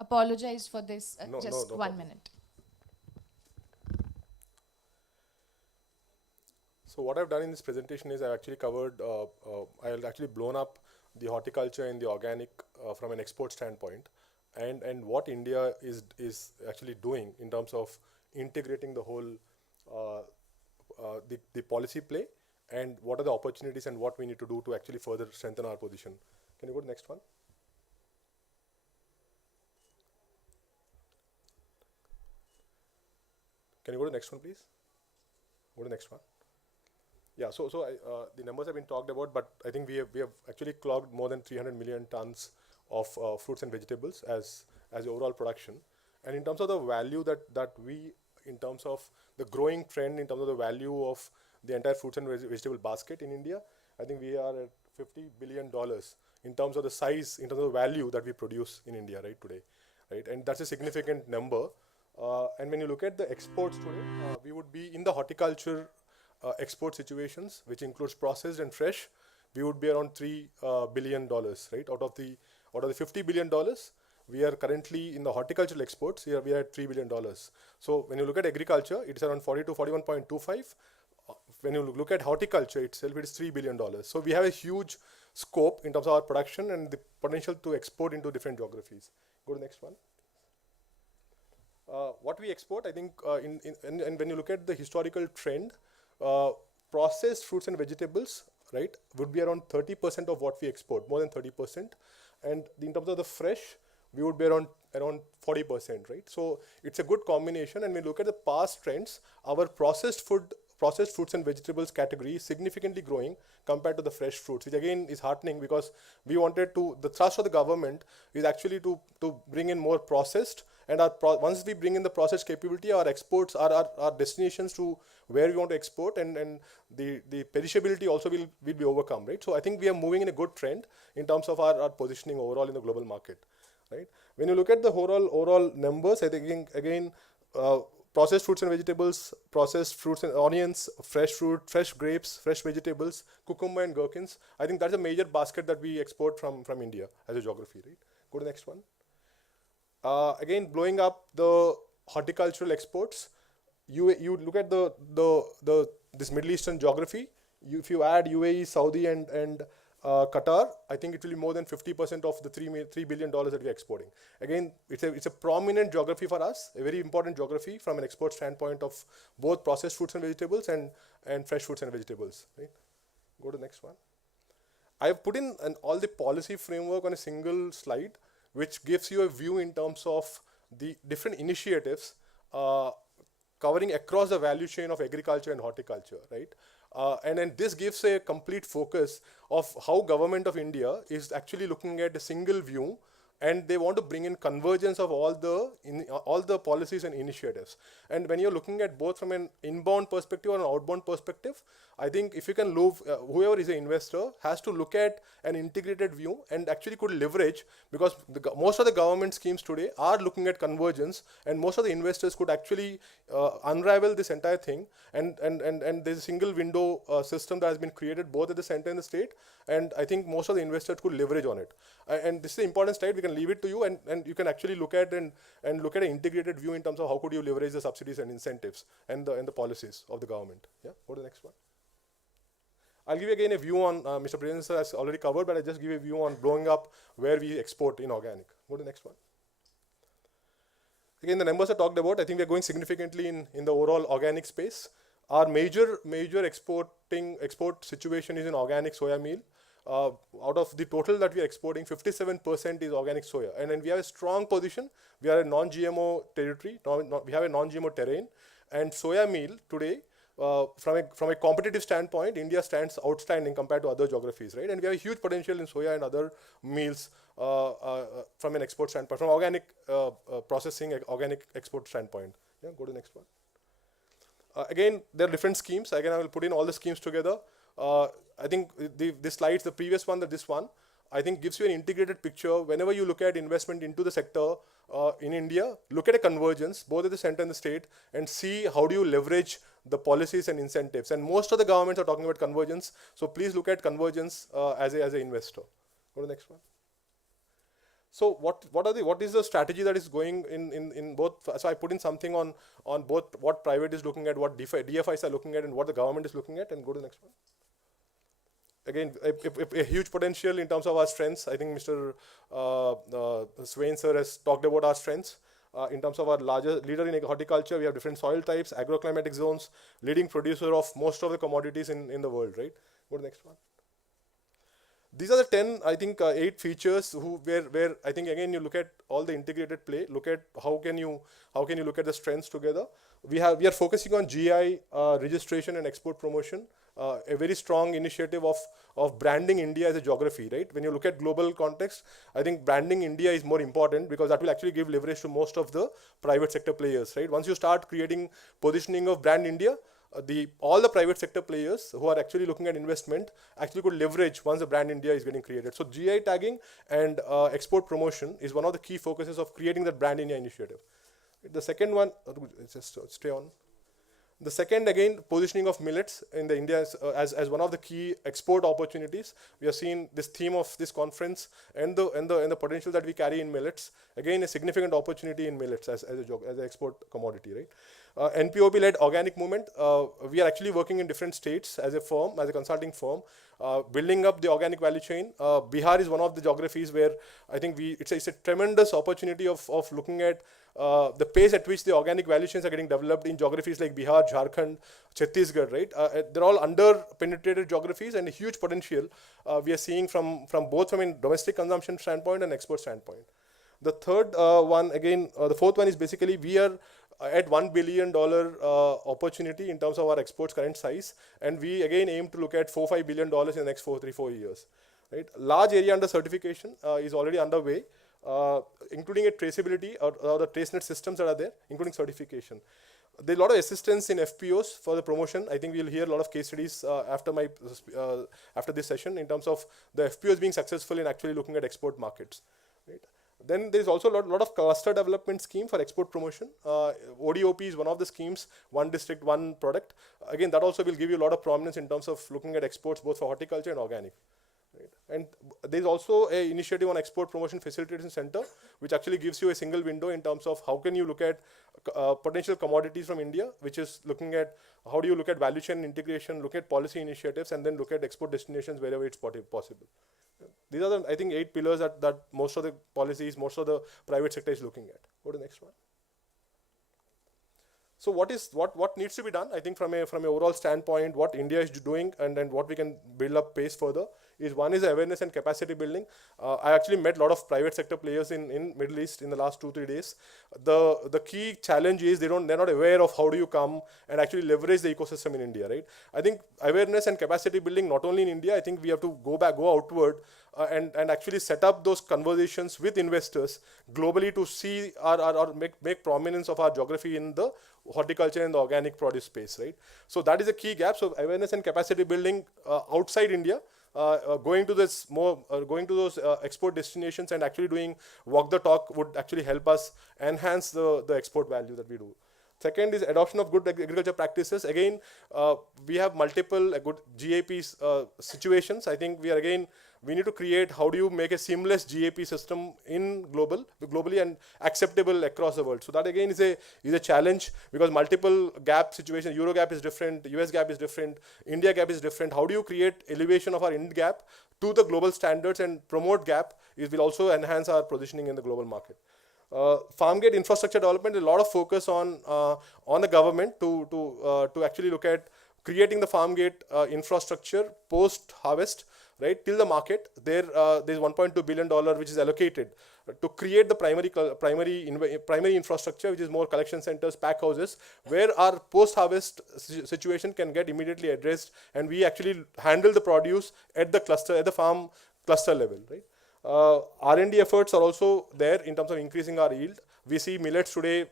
Apologize for this, No just one problem. minute. So what I've done in this presentation is I've actually covered, I've actually blown up the horticulture and the organic from an export standpoint, and what India is actually doing in terms of integrating the whole the policy play, and what are the opportunities and what we need to do to actually further strengthen our position. Can you go to the next one? Can you go to the next one, please? Go to the next one. Yeah, so the numbers have been talked about, but I think we have actually clocked more than 300 million tons of fruits and vegetables as the overall production. And in terms of the value that we, in terms of the growing trend, in terms of the value of the entire fruits and vegetable basket in India, I think we are at $50 billion in terms of the size, in terms of the value that we produce in India right today, right? And that's a significant number. And when you look at the exports today, we would be in the horticulture export situations, which includes processed and fresh, we would be around $3 billion, right? Out of the $50 billion, we are currently in the horticultural exports. Here we are at $3 billion. So when you look at agriculture, it's around 40 to 41.25. When you look at horticulture itself, it is $3 billion. So we have a huge scope in terms of our production and the potential to export into different geographies. Go to the next one. What we export, I think, and when you look at the historical trend, processed fruits and vegetables, right, would be around 30% of what we export, more than 30%. And in terms of the fresh, we would be around 40%, right? So it's a good combination. And when we look at the past trends, our processed fruits and vegetables category is significantly growing compared to the fresh fruits, which again is heartening, because we wanted to, the thrust of the government is actually to bring in more processed, and once we bring in the processed capability, our exports are our destinations to where we want to export, and the perishability also will be overcome, right? So I think we are moving in a good trend in terms of our positioning overall in the global market, right? When you look at the overall numbers, I think again, processed fruits and vegetables, processed fruits and onions, fresh fruit, fresh grapes, fresh vegetables, cucumber and gherkins, I think that's a major basket that we export from India as a geography, right? Go to the next one. Again, blowing up the horticultural exports, you look at this Middle Eastern geography. If you add UAE, Saudi, and Qatar, I think it will be more than 50% of the $3 billion that we are exporting. Again, it's a prominent geography for us, a very important geography from an export standpoint of both processed fruits and vegetables and fresh fruits and vegetables. Right? Go to the next one. I have put in all the policy framework on a single slide, which gives you a view in terms of the different initiatives covering across the value chain of agriculture and horticulture, right? And then this gives a complete focus of how government of India is actually looking at a single view, and they want to bring in convergence of all the policies and initiatives. And when you're looking at both from an inbound perspective or an outbound perspective, I think if you can whoever is an investor has to look at an integrated view and actually could leverage, because most of the government schemes today are looking at convergence, and most of the investors could actually unravel this entire thing, and there's a single window system that has been created both at the center and the state, and I think most of the investors could leverage on it. And this is an important slide. We can leave it to you, and you can actually look at and look at an integrated view in terms of how could you leverage the subsidies and incentives and the policies of the government. Yeah, go to the next one. I'll give you again a view on, Mr. President sir has already covered, but I'll just give you a view on blowing up where we export in organic. Go to the next one. Again, the numbers are talked about. I think we're going significantly in the overall organic space. Our major export situation is in organic soya meal. Out of the total that we are exporting, 57% is organic soya. And then we have a strong position. We are a non-GMO territory. We have a non-GMO terrain. And soya meal today, from a competitive standpoint, India stands outstanding compared to other geographies, right? And we have a huge potential in soya and other meals from an export standpoint, from organic processing, organic export standpoint. Yeah, go to the next one. Again, there are different schemes. Again, I will put in all the schemes together. I think the slides, the previous one, this one, I think gives you an integrated picture. Whenever you look at investment into the sector in India, look at a convergence, both at the center and the state, and see how do you leverage the policies and incentives. And most of the governments are talking about convergence. So please look at convergence as an investor. Go to the next one. So what is the strategy that is going in both? So I put in something on both what private is looking at, what DFIs are looking at, and what the government is looking at. And go to the next one. Again, a huge potential in terms of our strengths. I think Mr. Swain sir has talked about our strengths. In terms of our larger leader in horticulture, we have different soil types, agroclimatic zones, leading producer of most of the commodities in the world, right? Go to the next one. These are the 10, I think, 8 features where I think again you look at all the integrated play. Look at how can you look at the strengths together. We are focusing on GI registration and export promotion. A very strong initiative of branding India as a geography, right? When you look at global context, I think branding India is more important because that will actually give leverage to most of the private sector players, right? Once you start creating positioning of brand India, all the private sector players who are actually looking at investment actually could leverage once the brand India is getting created. So GI tagging and export promotion is one of the key focuses of creating that brand India initiative. The second one, just stay on. The second, again, positioning of millets in the India as one of the key export opportunities. We have seen this theme of this conference and the potential that we carry in millets. Again, a significant opportunity in millets as an export commodity, right? NPOP-led organic movement. We are actually working in different states as a firm, as a consulting firm, building up the organic value chain. Bihar is one of the geographies where I think it's a tremendous opportunity of looking at the pace at which the organic value chains are getting developed in geographies like Bihar, Jharkhand, Chhattisgarh, right? They're all under-penetrated geographies and a huge potential we are seeing from both from a domestic consumption standpoint and export standpoint. The third one, again, the fourth one is basically we are at $1 billion opportunity in terms of our exports current size, and we again aim to look at $4-5 billion in the next 3-4 years. Right? Large area under certification is already underway, including a traceability or the TraceNet systems that are there, including certification. There's a lot of assistance in FPOs for the promotion. I think we'll hear a lot of case studies after this session in terms of the FPOs being successful in actually looking at export markets. Right? Then there is also a lot of cluster development scheme for export promotion. ODOP is one of the schemes, one district, one product. Again, that also will give you a lot of prominence in terms of looking at exports both for horticulture and organic. Right? And there is also an initiative on export promotion facilitation center, which actually gives you a single window in terms of how can you look at potential commodities from India, which is looking at how do you look at value chain integration, look at policy initiatives, and then look at export destinations wherever it's possible. These are the, I think, 8 pillars that most of the policies, most of the private sector is looking at. Go to the next one. So what needs to be done? I think from a overall standpoint, what India is doing and what we can build up pace further is one is awareness and capacity building. I actually met a lot of private sector players in Middle East in the last 2-3 days. The key challenge is they're not aware of how do you come and actually leverage the ecosystem in India, right? I think awareness and capacity building not only in India, I think we have to go outward and actually set up those conversations with investors globally to see or make prominence of our geography in the horticulture and the organic produce space, right? So that is a key gap. So awareness and capacity building outside India, going to those export destinations and actually doing walk the talk would actually help us enhance the export value that we do. Second is adoption of good agriculture practices. Again, we have multiple good GAP situations. I think we need to create how do you make a seamless GAP system in globally and acceptable across the world. So that again is a challenge because multiple gap situations, Euro gap is different, US gap is different, India gap is different. How do you create elevation of our Ind gap to the global standards and promote gap will also enhance our positioning in the global market. Farm gate infrastructure development, a lot of focus on the government to actually look at creating the farm gate infrastructure post harvest right, till the market, there's $1.2 billion which is allocated to create the primary infrastructure, which is more collection centers, pack houses, where our post-harvest situation can get immediately addressed, and we actually handle the produce at the farm cluster level, right? R&D efforts are also there in terms of increasing our yield. We see millets today,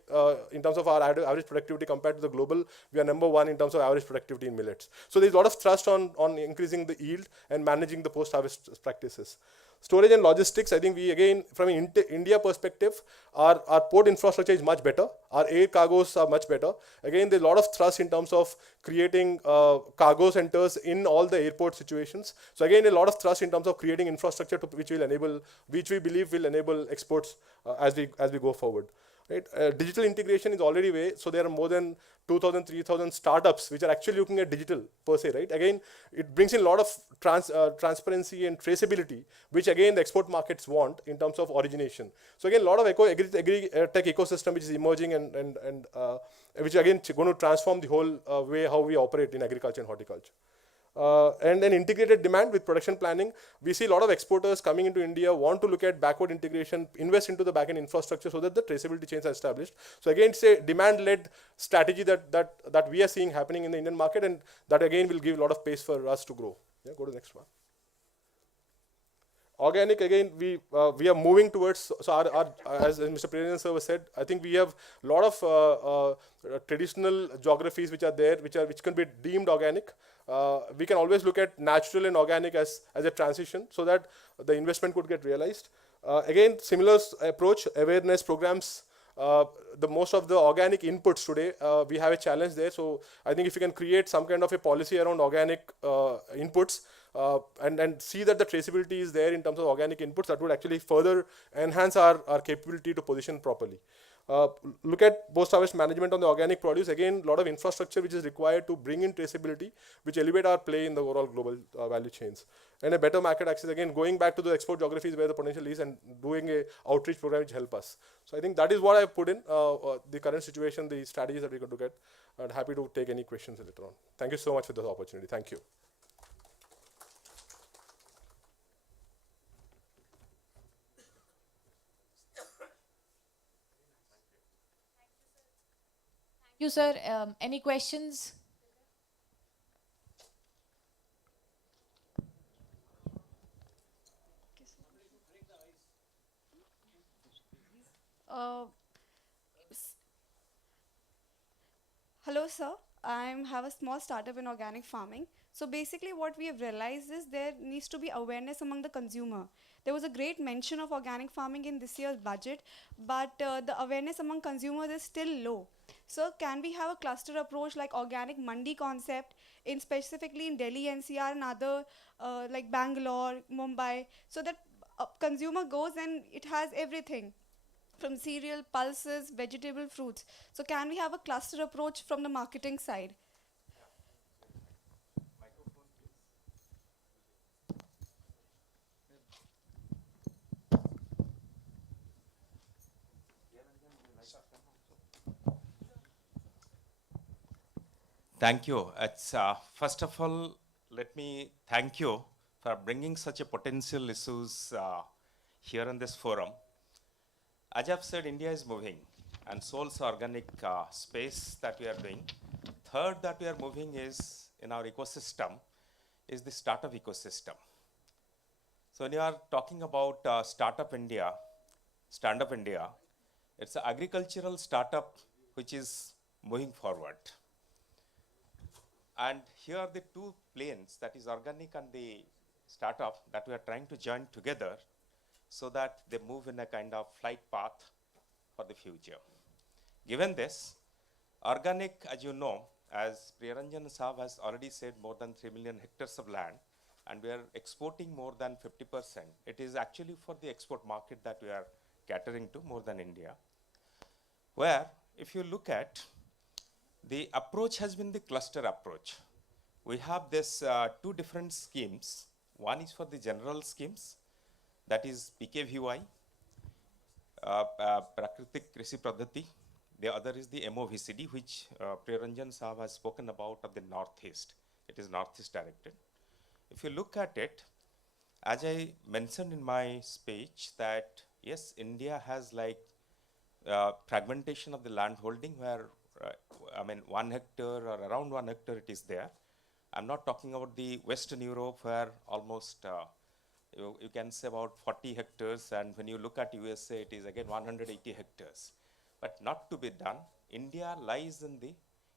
in terms of our average productivity compared to the global, we are number one in terms of average productivity in millets. So there's a lot of thrust on increasing the yield and managing the post-harvest practices. Storage and logistics, I think we again, from an India perspective, our port infrastructure is much better. Our air cargoes are much better. Again, there's a lot of thrust in terms of creating cargo centers in all the airport situations. So again, a lot of thrust in terms of creating infrastructure which we believe will enable exports as we go forward. Right? Digital integration is already way, so there are more than 2,000, 3,000 startups which are actually looking at digital per se, right? Again, it brings in a lot of transparency and traceability, which again the export markets want in terms of origination. So again, a lot of agri-tech ecosystem which is emerging and which again going to transform the whole way how we operate in agriculture and horticulture. And then integrated demand with production planning. We see a lot of exporters coming into India, want to look at backward integration, invest into the back-end infrastructure so that the traceability chains are established. So again, it's a demand-led strategy that we are seeing happening in the Indian market, and that again will give a lot of pace for us to grow. Yeah, go to the next one. Organic, again, we are moving towards, so as Mr. Priyaranjan sir said, I think we have a lot of traditional geographies which are there, which can be deemed organic. We can always look at natural and organic as a transition so that the investment could get realized. Again, similar approach, awareness programs. The most of the organic inputs today, we have a challenge there. So I think if you can create some kind of a policy around organic inputs, and see that the traceability is there in terms of organic inputs, that would actually further enhance our capability to position properly. Look at post-harvest management on the organic produce. Again, a lot of infrastructure which is required to bring in traceability, which elevate our play in the overall global value chains. And a better market access, again, going back to the export geographies where the potential is and doing a outreach program which help us. So I think that is what I put in, the current situation, the strategies that we could look at. I'm happy to take any questions later on. Thank you so much for this opportunity. Thank you. You, sir. Any questions? Hello, sir. I have a small startup in organic farming. So basically what we have realized is there needs to be awareness among the consumer. There was a great mention of organic farming in this year's budget, but the awareness among consumers is still low. So can we have a cluster approach like organic mandi concept in specifically in Delhi, NCR and other like Bangalore, Mumbai, so that a consumer goes and it has everything from cereal, pulses, vegetable, fruits. So can we have a cluster approach from the marketing side? Thank you. It's, first of all, let me thank you for bringing such a potential issues here in this forum. As I've said, India is moving, and so also organic space that we are doing. Third that we are moving is in our ecosystem is the startup ecosystem. So when you are talking about startup India, stand-up India, it's an agricultural startup which is moving forward. And here are the two planes, that is organic and the startup, that we are trying to join together so that they move in a kind of flight path for the future. Given this, organic, as you know, as Priyaranjan Saab has already said, more than 3 million hectares of land, and we are exporting more than 50%. It is actually for the export market that we are catering to more than India. Where, if you look at, the approach has been the cluster approach. We have this two different schemes. One is for the general schemes, that is PKVY, Prakritik Krishi Paddhati. The other is the MOVCD, which Priyaranjan Saab has spoken about of the Northeast. It is Northeast directed. If you look at it, As I mentioned in my speech that yes, India has like fragmentation of the land holding where, I mean, 1 hectare or around 1 hectare it is there. I'm not talking about the Western Europe where almost you can say about 40 hectares, and when you look at USA, it is again 180 hectares. But not to be done, India lies in the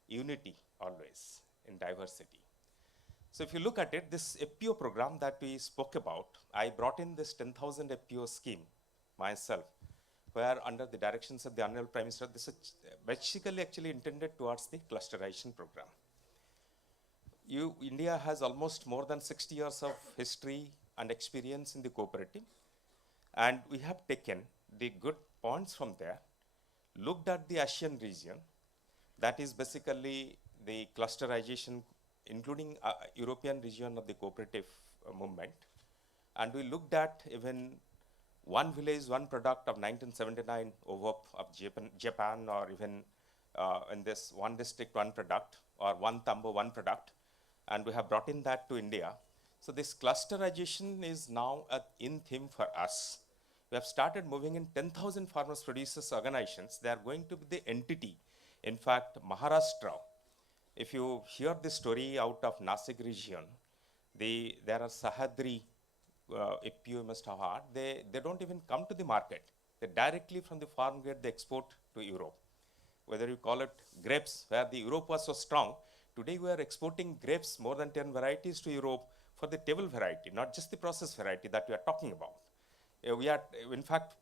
unity always, in diversity. So if you look at it, this FPO program that we spoke about, I brought in this 10,000 FPO scheme myself, where under the directions of the Honorable Prime Minister, this is basically actually intended towards the clusterization program. India has almost more than 60 years of history and experience in the cooperative, and we have taken the good points from there, looked at the Asian region, that is basically the clusterization, including European region of the cooperative movement, and we looked at even one village, one product of 1979 over of Japan, or even in this one district, one product, or one tambo, one product, and we have brought in that to India. So this clusterization is now an in theme for us. We have started moving in 10,000 farmers producers organizations. They are going to be the entity. In fact, Maharashtra, if you hear the story out of Nasik region, there are Sahadri FPO you must have heard, they don't even come to the market. They directly from the farm gate they export to Europe. Whether you call it grapes, where the Europe was so strong, today we are exporting grapes, more than 10 varieties to Europe for the table variety, not just the processed variety that we are talking about. We are, in fact,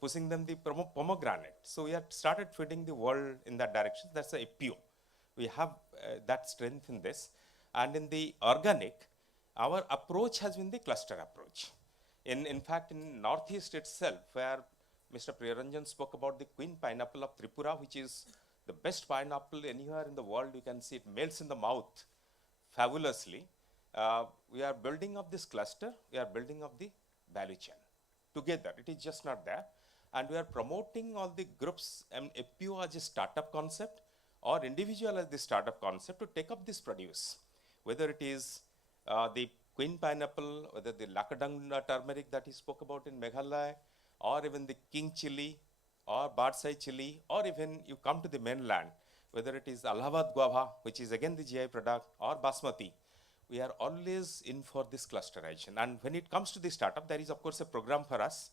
pushing them the pomegranate. So we have started feeding the world in that direction. That's the FPO. We have that strength in this. And in the organic, our approach has been the cluster approach. In fact, in Northeast itself, where Mr. Priyaranjan spoke about the queen pineapple of Tripura, which is the best pineapple anywhere in the world. You can see it melts in the mouth fabulously. We are building up this cluster. We are building up the value chain together. It is just not there. And we are promoting all the groups and FPO as a startup concept or individual as the startup concept to take up this produce. Whether it is the queen pineapple, whether the Lakadang turmeric that he spoke about in Meghalaya, or even the king chili, or bird's eye chili, or even you come to the mainland, whether it is Allahabad guava, which is again the GI product, or basmati, we are always in for this clusterization. And when it comes to the startup, there is of course a program for us.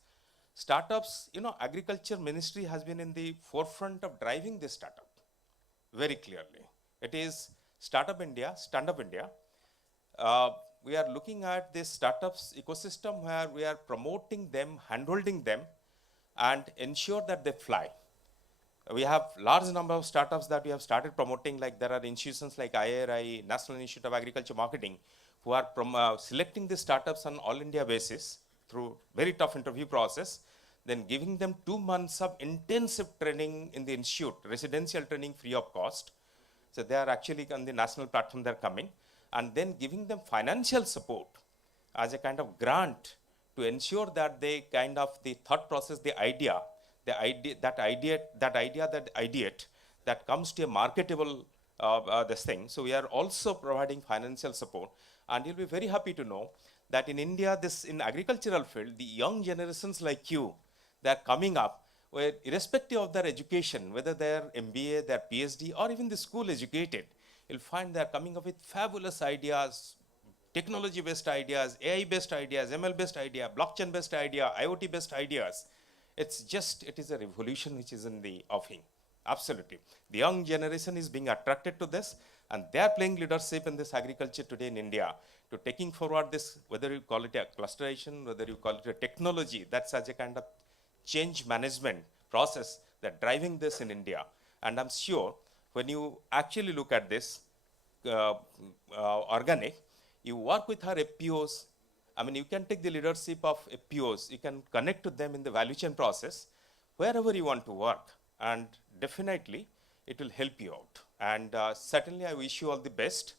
Startups, Agriculture Ministry has been in the forefront of driving this startup very clearly. It is Startup India, Stand Up India. We are looking at this startups ecosystem where we are promoting them, handholding them, and ensure that they fly. We have large number of startups that we have started promoting, like there are institutions like IRI, National Institute of Agriculture Marketing, who are selecting the startups on all India basis through very tough interview process, then giving them 2 months of intensive training in the institute, residential training free of cost. So they are actually on the national platform they're coming, and then giving them financial support as a kind of grant to ensure that they kind of the thought process, that ideate that comes to a marketable this thing. So we are also providing financial support, and you'll be very happy to know that in India, this in agricultural field, the young generations like you, they're coming up, where irrespective of their education, whether they're MBA, they're PhD, or even the school educated, you'll find they're coming up with fabulous ideas, technology-based ideas, AI-based ideas, ML-based idea, blockchain-based idea, IoT-based ideas. It is a revolution which is in the offing. Absolutely. The young generation is being attracted to this, and they are playing leadership in this agriculture today in India to taking forward this, whether you call it a clusterization, whether you call it a technology, that's as a kind of change management process that driving this in India. And I'm sure when you actually look at this organic, you work with our FPOs. I mean, you can take the leadership of FPOs, you can connect to them in the value chain process, wherever you want to work, and definitely it will help you out. And certainly I wish you all the best,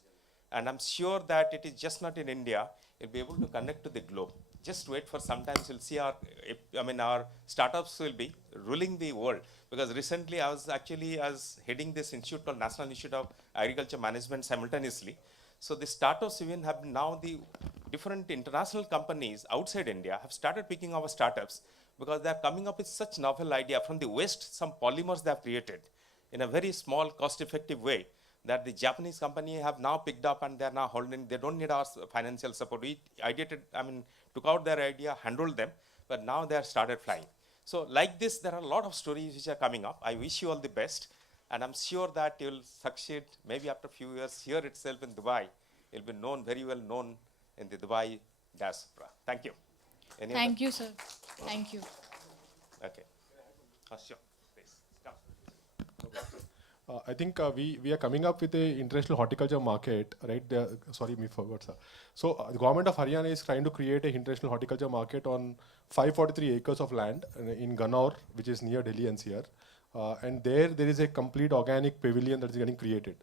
and I'm sure that it is just not in India, you'll be able to connect to the globe. Just wait for some time, you'll see our startups will be ruling the world. Because recently I was heading this institute called National Institute of Agriculture Management simultaneously. So the startups even have now different international companies outside India have started picking our startups because they are coming up with such novel idea from the waste, some polymers they have created in a very small, cost-effective way that the Japanese company have now picked up and they are now holding. They don't need our financial support. We took out their idea, handled them, but now they have started flying. So like this, there are a lot of stories which are coming up. I wish you all the best, and I'm sure that you'll succeed. Maybe after a few years here itself in Dubai, you'll be known, very well known in the Dubai diaspora. Thank you. Any Thank you, sir. Thank you. other? Okay. Sure. Please come. I think we are coming up with a international horticulture market, right? Sorry, me forgot, sir. So the government of Haryana is trying to create a international horticulture market on 543 acres of land in Gannaur, which is near Delhi NCR. And there is a complete organic pavilion that is getting created.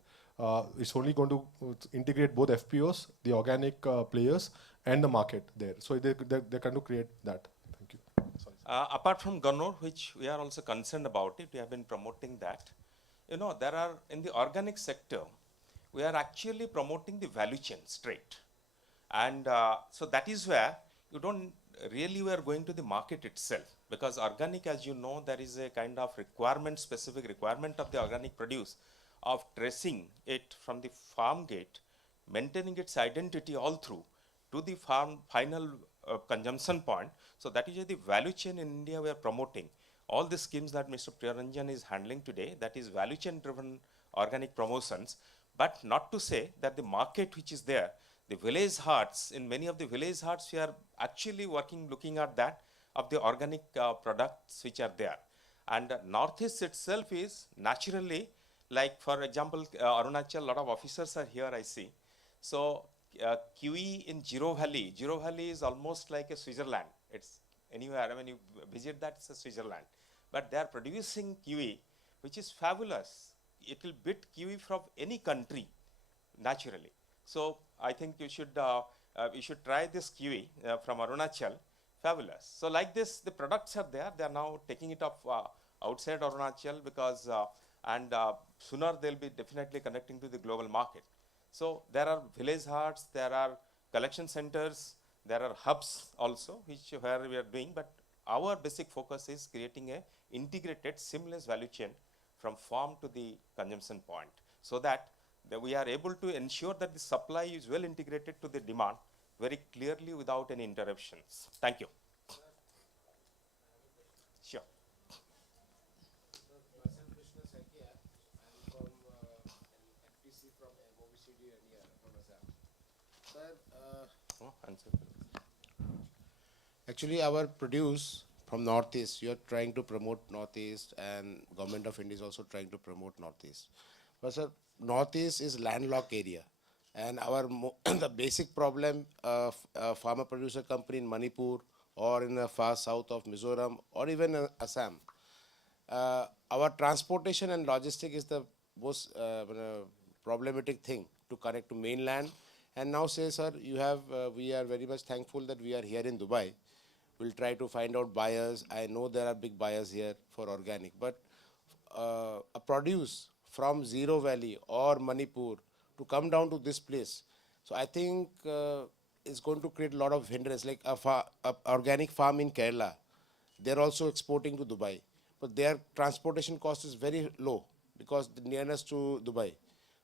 It's only going to integrate both FPOs, the organic players, and the market there. So they're going to create that. Thank you. Sorry. Apart from Gannoor, which we are also concerned about it, we have been promoting that. You know, there are, in the organic sector, we are actually promoting the value chain straight. And so that is where you don't really were going to the market itself, because organic, as you know, there is a kind of requirement, specific requirement of the organic produce of tracing it from the farm gate, maintaining its identity all through to the farm final consumption point. So that is the value chain in India we are promoting. All the schemes that Mr. Priyaranjan is handling today, that is value chain driven organic promotions, but not to say that the market which is there, the village hearts, in many of the village hearts we are actually working, looking at that of the organic products which are there. And Northeast itself is naturally, like for example, Arunachal, a lot of officers are here I see. So kiwi in Jiro Valley is almost like a Switzerland. It's anywhere, when you visit that, it's a Switzerland. But they are producing kiwi, which is fabulous. It will beat kiwi from any country, naturally. So I think you should try this kiwi from Arunachal, fabulous. So like this, the products are there. They are now taking it up outside Arunachal because, sooner they'll be definitely connecting to the global market. So there are village hearts, there are collection centers, there are hubs also, where we are doing, but our basic focus is creating a integrated, seamless value chain from farm to the consumption point, so that we are able to ensure that the supply is well integrated to the demand very clearly without any interruptions. Thank you. Sure. Actually, our produce from Northeast, you are trying to promote Northeast, and Government of India is also trying to promote Northeast. But sir, Northeast is landlocked area, and our the basic problem of a farmer producer company in Manipur or in the far south of Mizoram or even Assam, our transportation and logistic is the most problematic thing to connect to mainland. And now say, sir, you have, we are very much thankful that we are here in Dubai. We'll try to find out buyers. I know there are big buyers here for organic, but a produce from Zero Valley or Manipur to come down to this place. So I think it's going to create a lot of hindrance, like a organic farm in Kerala. They're also exporting to Dubai, but their transportation cost is very low because the nearness to Dubai.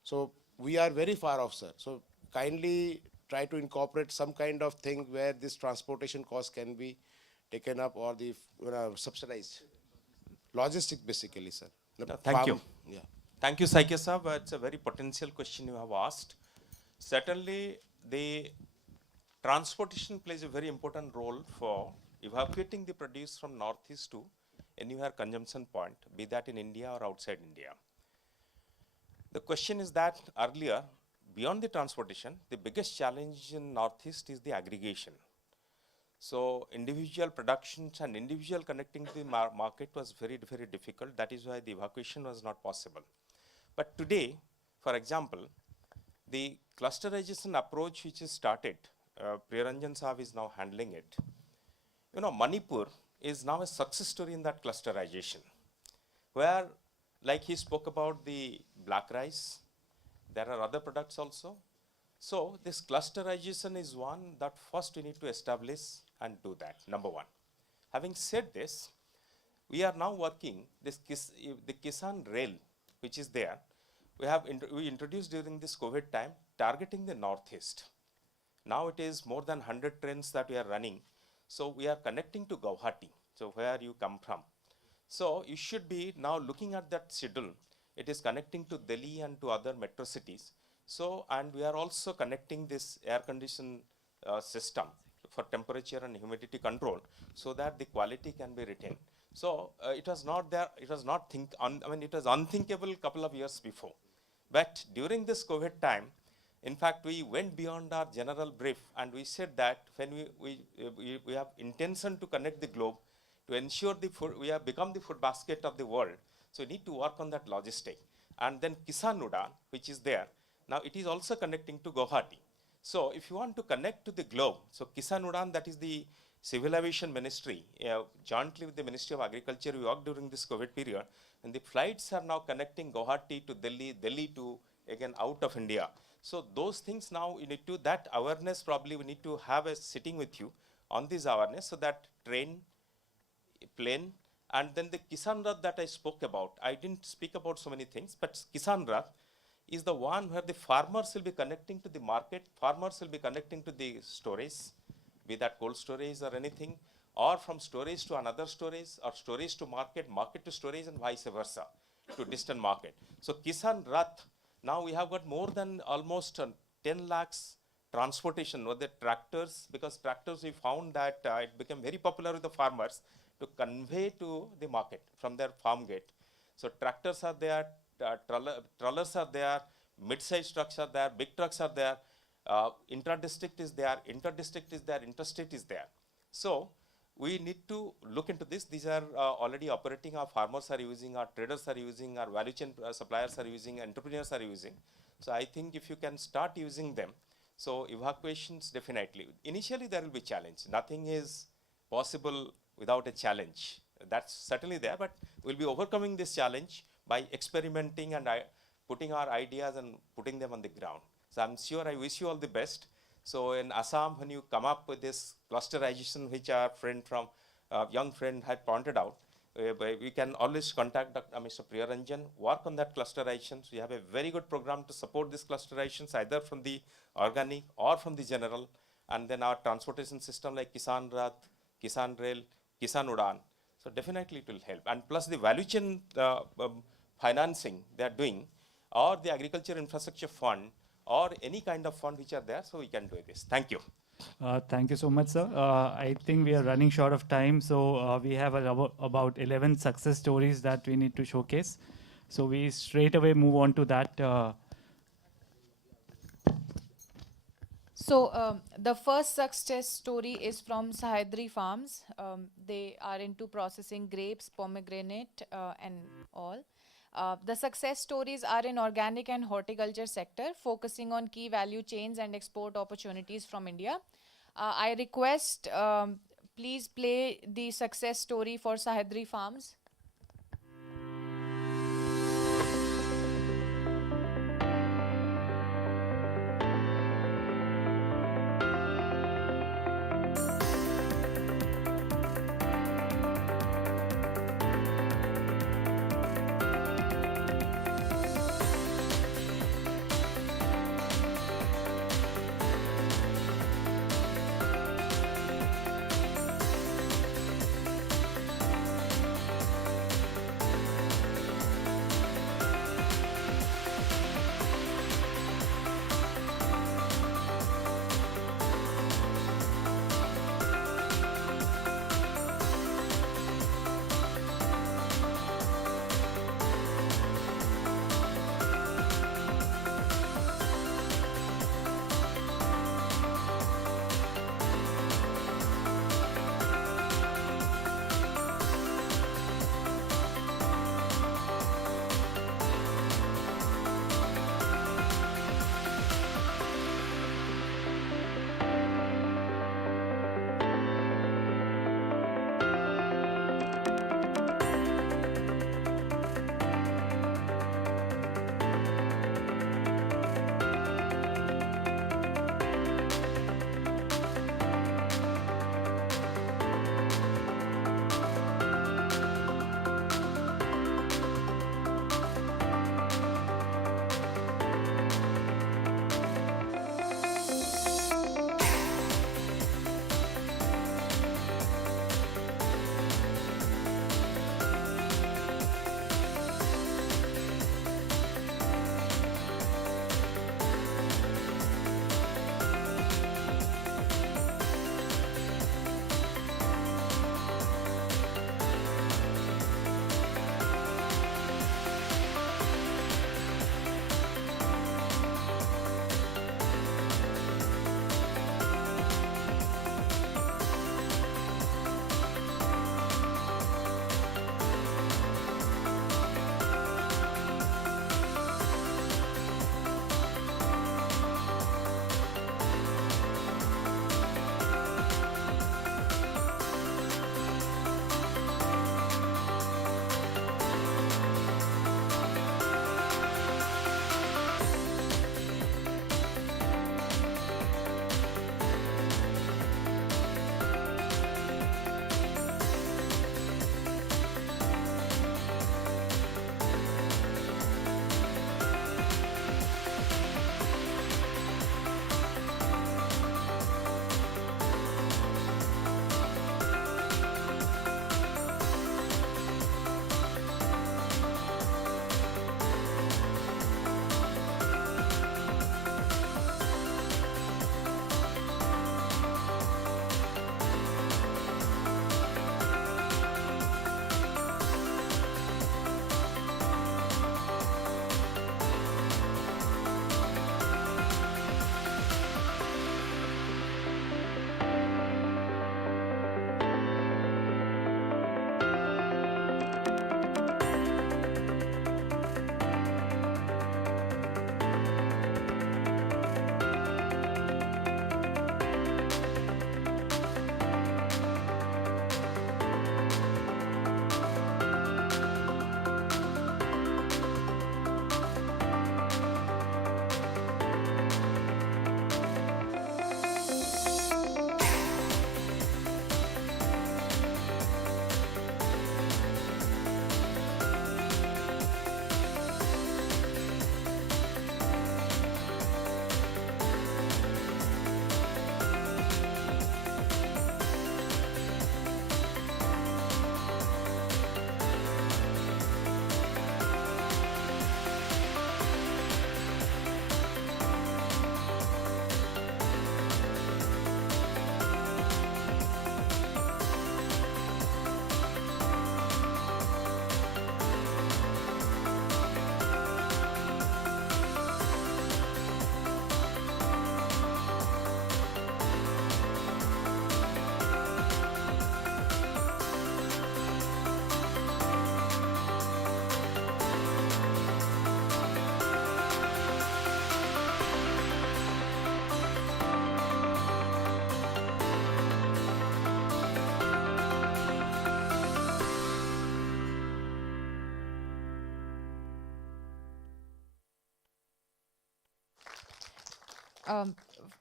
So we are very far off, sir. So kindly try to incorporate some kind of thing where this transportation cost can be taken up or the subsidized. Logistic basically, sir. Thank you. Yeah. Thank you, Saike Saab. It's a very potential question you have asked. Certainly, the transportation plays a very important role for evacuating the produce from Northeast to anywhere consumption point, be that in India or outside India. The question is that earlier, beyond the transportation, the biggest challenge in Northeast is the aggregation. So individual productions and individual connecting to the market was very, very difficult. That is why the evacuation was not possible. But today, for example, the clusterization approach which is started, Priyaranjan Saab is now handling it. You know, Manipur is now a success story in that clusterization, where, like he spoke about the black rice, there are other products also. So this clusterization is one that first we need to establish and do that, number one. Having said this, we are now working the Kisan Rail, which is there. We introduced during this COVID time, targeting the northeast. Now it is more than 100 trains that we are running. So we are connecting to Guwahati, so where you come from. So you should be now looking at that schedule. It is connecting to Delhi and to other metro cities. So, and we are also connecting this air condition system for temperature and humidity control so that the quality can be retained. So it was not there, it was not it was unthinkable a couple of years before. But during this COVID time, in fact, we went beyond our general brief and we said that when we have intention to connect the globe to ensure the food, we have become the food basket of the world. So we need to work on that logistic. And then Kisan Udan, which is there, now it is also connecting to Guwahati. So if you want to connect to the globe, so Kisan Udan, that is the Civil Aviation Ministry, jointly with the Ministry of Agriculture, we worked during this COVID period, and the flights are now connecting Guwahati to Delhi, Delhi to, again, out of India. So those things now, you need to, that awareness probably we need to have a sitting with you on this awareness, so that train, plane, and then the Kisan Rath that I spoke about. I didn't speak about so many things, but Kisan Rath is the one where the farmers will be connecting to the market, farmers will be connecting to the storage, be that cold storage or anything, or from storage to another storage, or storage to market, market to storage, and vice versa to distant market. So Kisan Rath, now we have got more than almost 10 lakhs transportation with the tractors, because tractors we found that it became very popular with the farmers to convey to the market from their farm gate. So tractors are there, trawlers are there, mid-sized trucks are there, big trucks are there, intra-district is there, inter-district is there, interstate is there. So we need to look into this. These are already operating, our farmers are using, our traders are using, our value chain suppliers are using, entrepreneurs are using. So I think if you can start using them, so evacuations definitely. Initially there will be challenge. Nothing is possible without a challenge. That's certainly there, but we'll be overcoming this challenge by experimenting and putting our ideas and putting them on the ground. So I'm sure, I wish you all the best. So in Assam, when you come up with this clusterization, which our friend from, young friend had pointed out, we can always contact Mr. Priyaranjan, work on that clusterization. So we have a very good program to support this clusterations, either from the organic or from the general. And then our transportation system like Kisan Rath, Kisan Rail, Kisan Udan. So definitely it will help. And plus the value chain financing they are doing, or the agriculture infrastructure fund, or any kind of fund which are there, so we can do this. Thank you. Thank you so much, sir. I think we are running short of time, so we have about 11 success stories that we need to showcase. So we straight away move on to that. So the first success story is from Sahadri Farms. They are into processing grapes, pomegranate, and all. The success stories are in organic and horticulture sector, focusing on key value chains and export opportunities from India. I request, please play the success story for Sahadri Farms.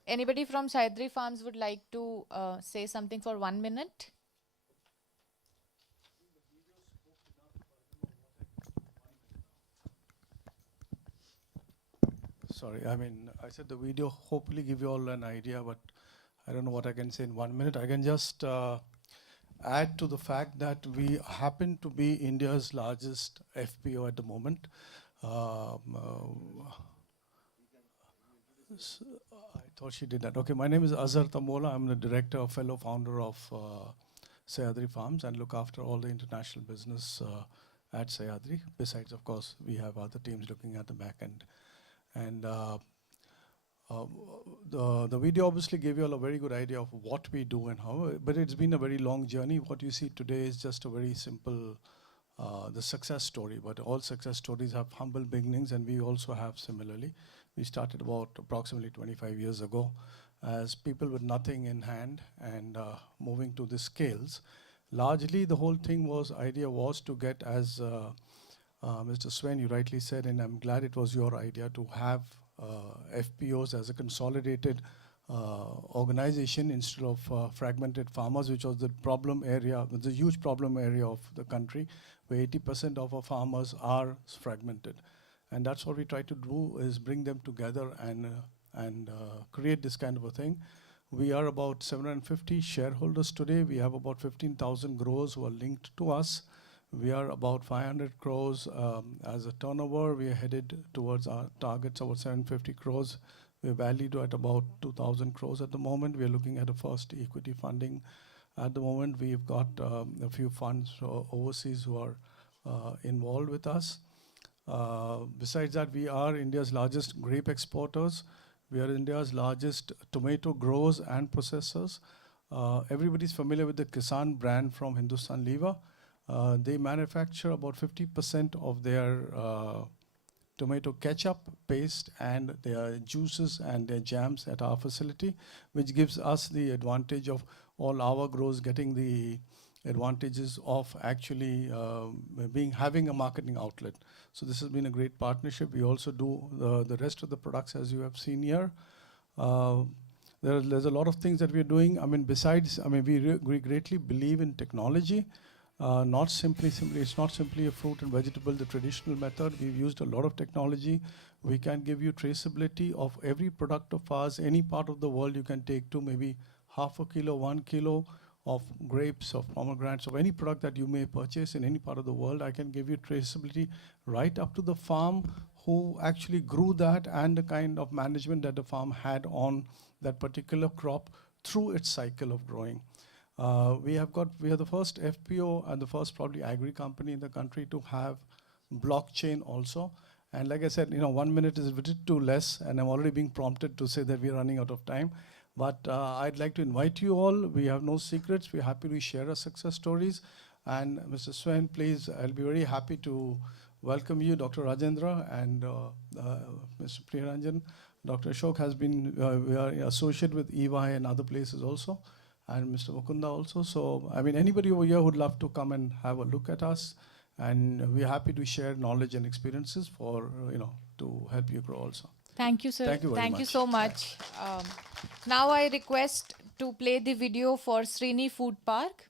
Anybody from Sahyadri Farms would like to say something for 1 minute? Sorry, I mean, I said the video hopefully give you all an idea, but I don't know what I can say in 1 minute. I can just add to the fact that we happen to be India's largest FPO at the moment. I thought she did that. Okay, my name is Azhar Tamola. I'm the director, fellow founder of Sahyadri Farms, and look after all the international business at Sahyadri. Besides, of course, we have other teams looking at the back end. And the video obviously gave you all a very good idea of what we do and how, but it's been a very long journey. What you see today is just a very simple, the success story, but all success stories have humble beginnings, and we also have similarly. We started about approximately 25 years ago as people with nothing in hand and moving to the scales. Largely, the whole thing idea was to get, as Mr. Sven, you rightly said, and I'm glad it was your idea to have FPOs as a consolidated organization instead of fragmented farmers, which was the problem area, the huge problem area of the country, where 80% of our farmers are fragmented. And that's what we try to do, is bring them together and create this kind of a thing. We are about 750 shareholders today. We have about 15,000 growers who are linked to us. We are about 500 crores as a turnover. We are headed towards our targets of 750 crores. We're valued at about 2,000 crores at the moment. We are looking at a first equity funding. At the moment, we've got a few funds overseas who are involved with us. Besides that, we are India's largest grape exporters. We are India's largest tomato growers and processors. Everybody's familiar with the Kisan brand from Hindustan Lever. They manufacture about 50% of their tomato ketchup, paste, and their juices and their jams at our facility, which gives us the advantage of all our growers getting the advantages of actually having a marketing outlet. So this has been a great partnership. We also do the rest of the products, as you have seen here. There's a lot of things that we're doing. I mean, besides, I mean, we greatly believe in technology. It's not simply a fruit and vegetable, the traditional method. We've used a lot of technology. We can give you traceability of every product of ours. Any part of the world you can take to maybe half a kilo, 1 kilo of grapes, of pomegranates, of any product that you may purchase in any part of the world. I can give you traceability right up to the farm who actually grew that and the kind of management that the farm had on that particular crop through its cycle of growing. We are the first FPO and the first probably agri company in the country to have blockchain also. And like I said, 1 minute is a bit too less, and I'm already being prompted to say that we're running out of time. But I'd like to invite you all. We have no secrets. We're happy to share our success stories. And Mr. Sven, please, I'll be very happy to welcome you, Dr. Rajendra and Mr. Priyaranjan. Dr. Ashok has been, we are associated with EY and other places also, and Mr. Mukunda also. So, I mean, anybody over here would love to come and have a look at us. And we're happy to share knowledge and experiences for, to help you grow also. Thank you, sir. Thank you very Thank much. you so much. Now I request to play the video for Srini Food Park.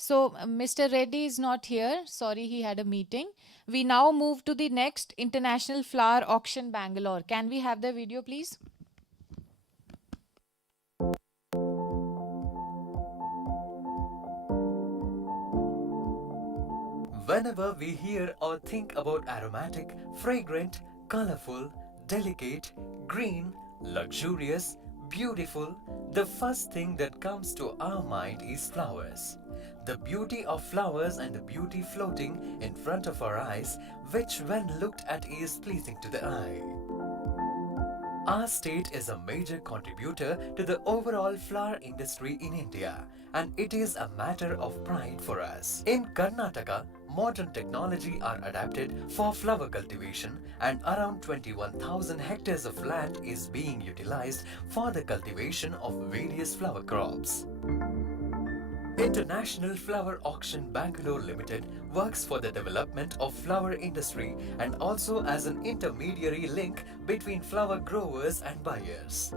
So, Mr. Reddy is not here. Sorry, he had a meeting. We now move to the next International Flower Auction, Bangalore. Can we have the video, please? Whenever we hear or think about aromatic, fragrant, colorful, delicate, green, luxurious, beautiful, the first thing that comes to our mind is flowers. The beauty of flowers and the beauty floating in front of our eyes, which when looked at is pleasing to the eye. Our state is a major contributor to the overall flower industry in India, and it is a matter of pride for us. In Karnataka, modern technology are adapted for flower cultivation, and around 21,000 hectares of land is being utilized for the cultivation of various flower crops. International Flower Auction Bangalore Limited works for the development of flower industry and also as an intermediary link between flower growers and buyers.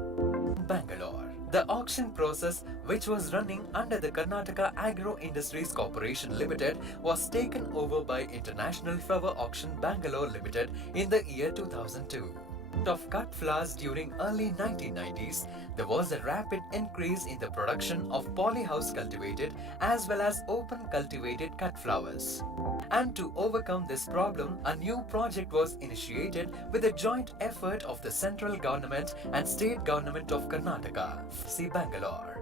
Bangalore. The auction process, which was running under the Karnataka Agro Industries Corporation Limited, was taken over by International Flower Auction Bangalore Limited in the year 2002. Of cut flowers during early 1990s, there was a rapid increase in the production of polyhouse cultivated as well as open cultivated cut flowers. And to overcome this problem, a new project was initiated with a joint effort of the central government and state government of Karnataka, see Bangalore.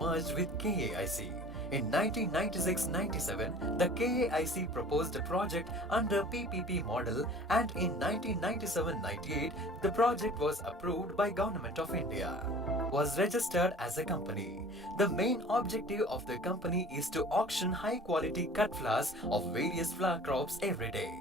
Merged with KAIC. In 1996-97, the KAIC proposed a project under PPP model, and in 1997-98, the project was approved by Government of India. Was registered as a company. The main objective of the company is to auction high-quality cut flowers of various flower crops every day,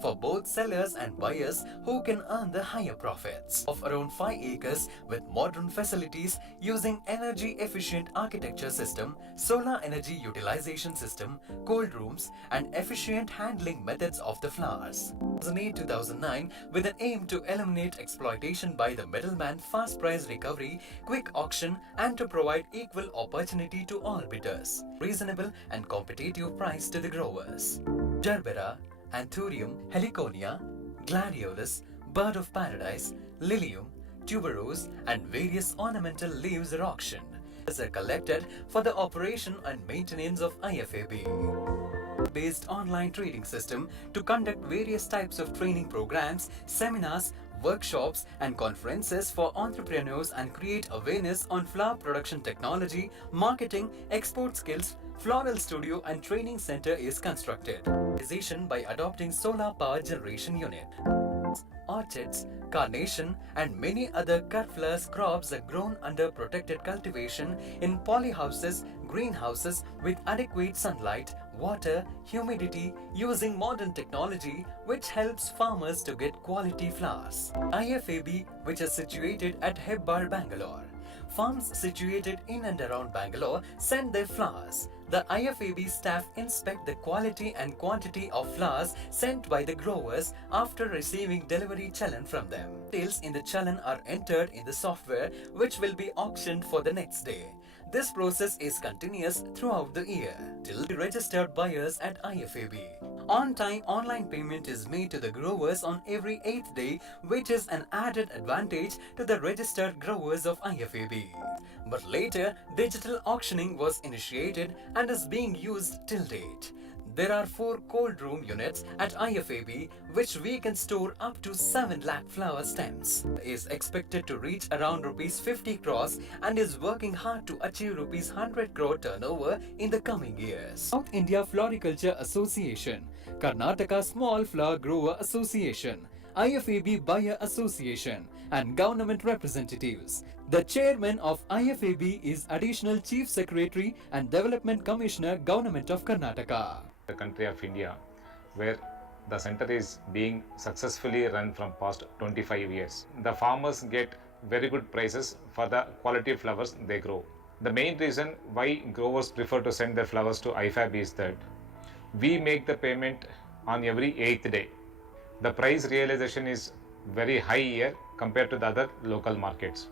for both sellers and buyers who can earn the higher profits. Of around 5 acres with modern facilities using energy efficient architecture system, solar energy utilization system, cold rooms and efficient handling methods of the flowers. 2008-2009 with an aim to eliminate exploitation by the middleman, fast price recovery, quick auction and to provide equal opportunity to all bidders, reasonable and competitive price to the growers. Gerbera, Anthurium, Heliconia, Gladiolus, Bird of Paradise, Lilium, Tuberose and various ornamental leaves are auctioned. These are collected for the operation and maintenance of IFAB. Based online training system to conduct various types of training programs, seminars, workshops and conferences for entrepreneurs and create awareness on flower production technology, marketing, export skills. Floral studio and training center is constructed. By adopting solar power generation unit. Orchids, carnation and many other cut flowers crops are grown under protected cultivation in polyhouses, greenhouses with adequate sunlight, water, humidity using modern technology which helps farmers to get quality flowers. IFAB, which is situated at Hebbar, Bangalore. Farms situated in and around Bangalore send their flowers. The IFAB staff inspect the quality and quantity of flowers sent by the growers after receiving delivery challan from them. Details in the challan are entered in the software which will be auctioned for the next day. This process is continuous throughout the year till the registered buyers at IFAB. On-time online payment is made to the growers on every 8th day, which is an added advantage to the registered growers of IFAB. But later, digital auctioning was initiated and is being used till date. There are 4 cold room units at IFAB which we can store up to 7 lakh flower stems. Is expected to reach around rupees 50 crores and is working hard to achieve rupees 100 crore turnover in the coming years. South India Floriculture Association, Karnataka Small Flower Grower Association, IFAB Buyer Association and government representatives. The chairman of IFAB is Additional Chief Secretary and Development Commissioner, Government of Karnataka. The country of India, where the center is being successfully run from past 25 years. The farmers get very good prices for the quality flowers they grow. The main reason why growers prefer to send their flowers to IFAB is that we make the payment on every 8th day. The price realization is very high here compared to the other local markets.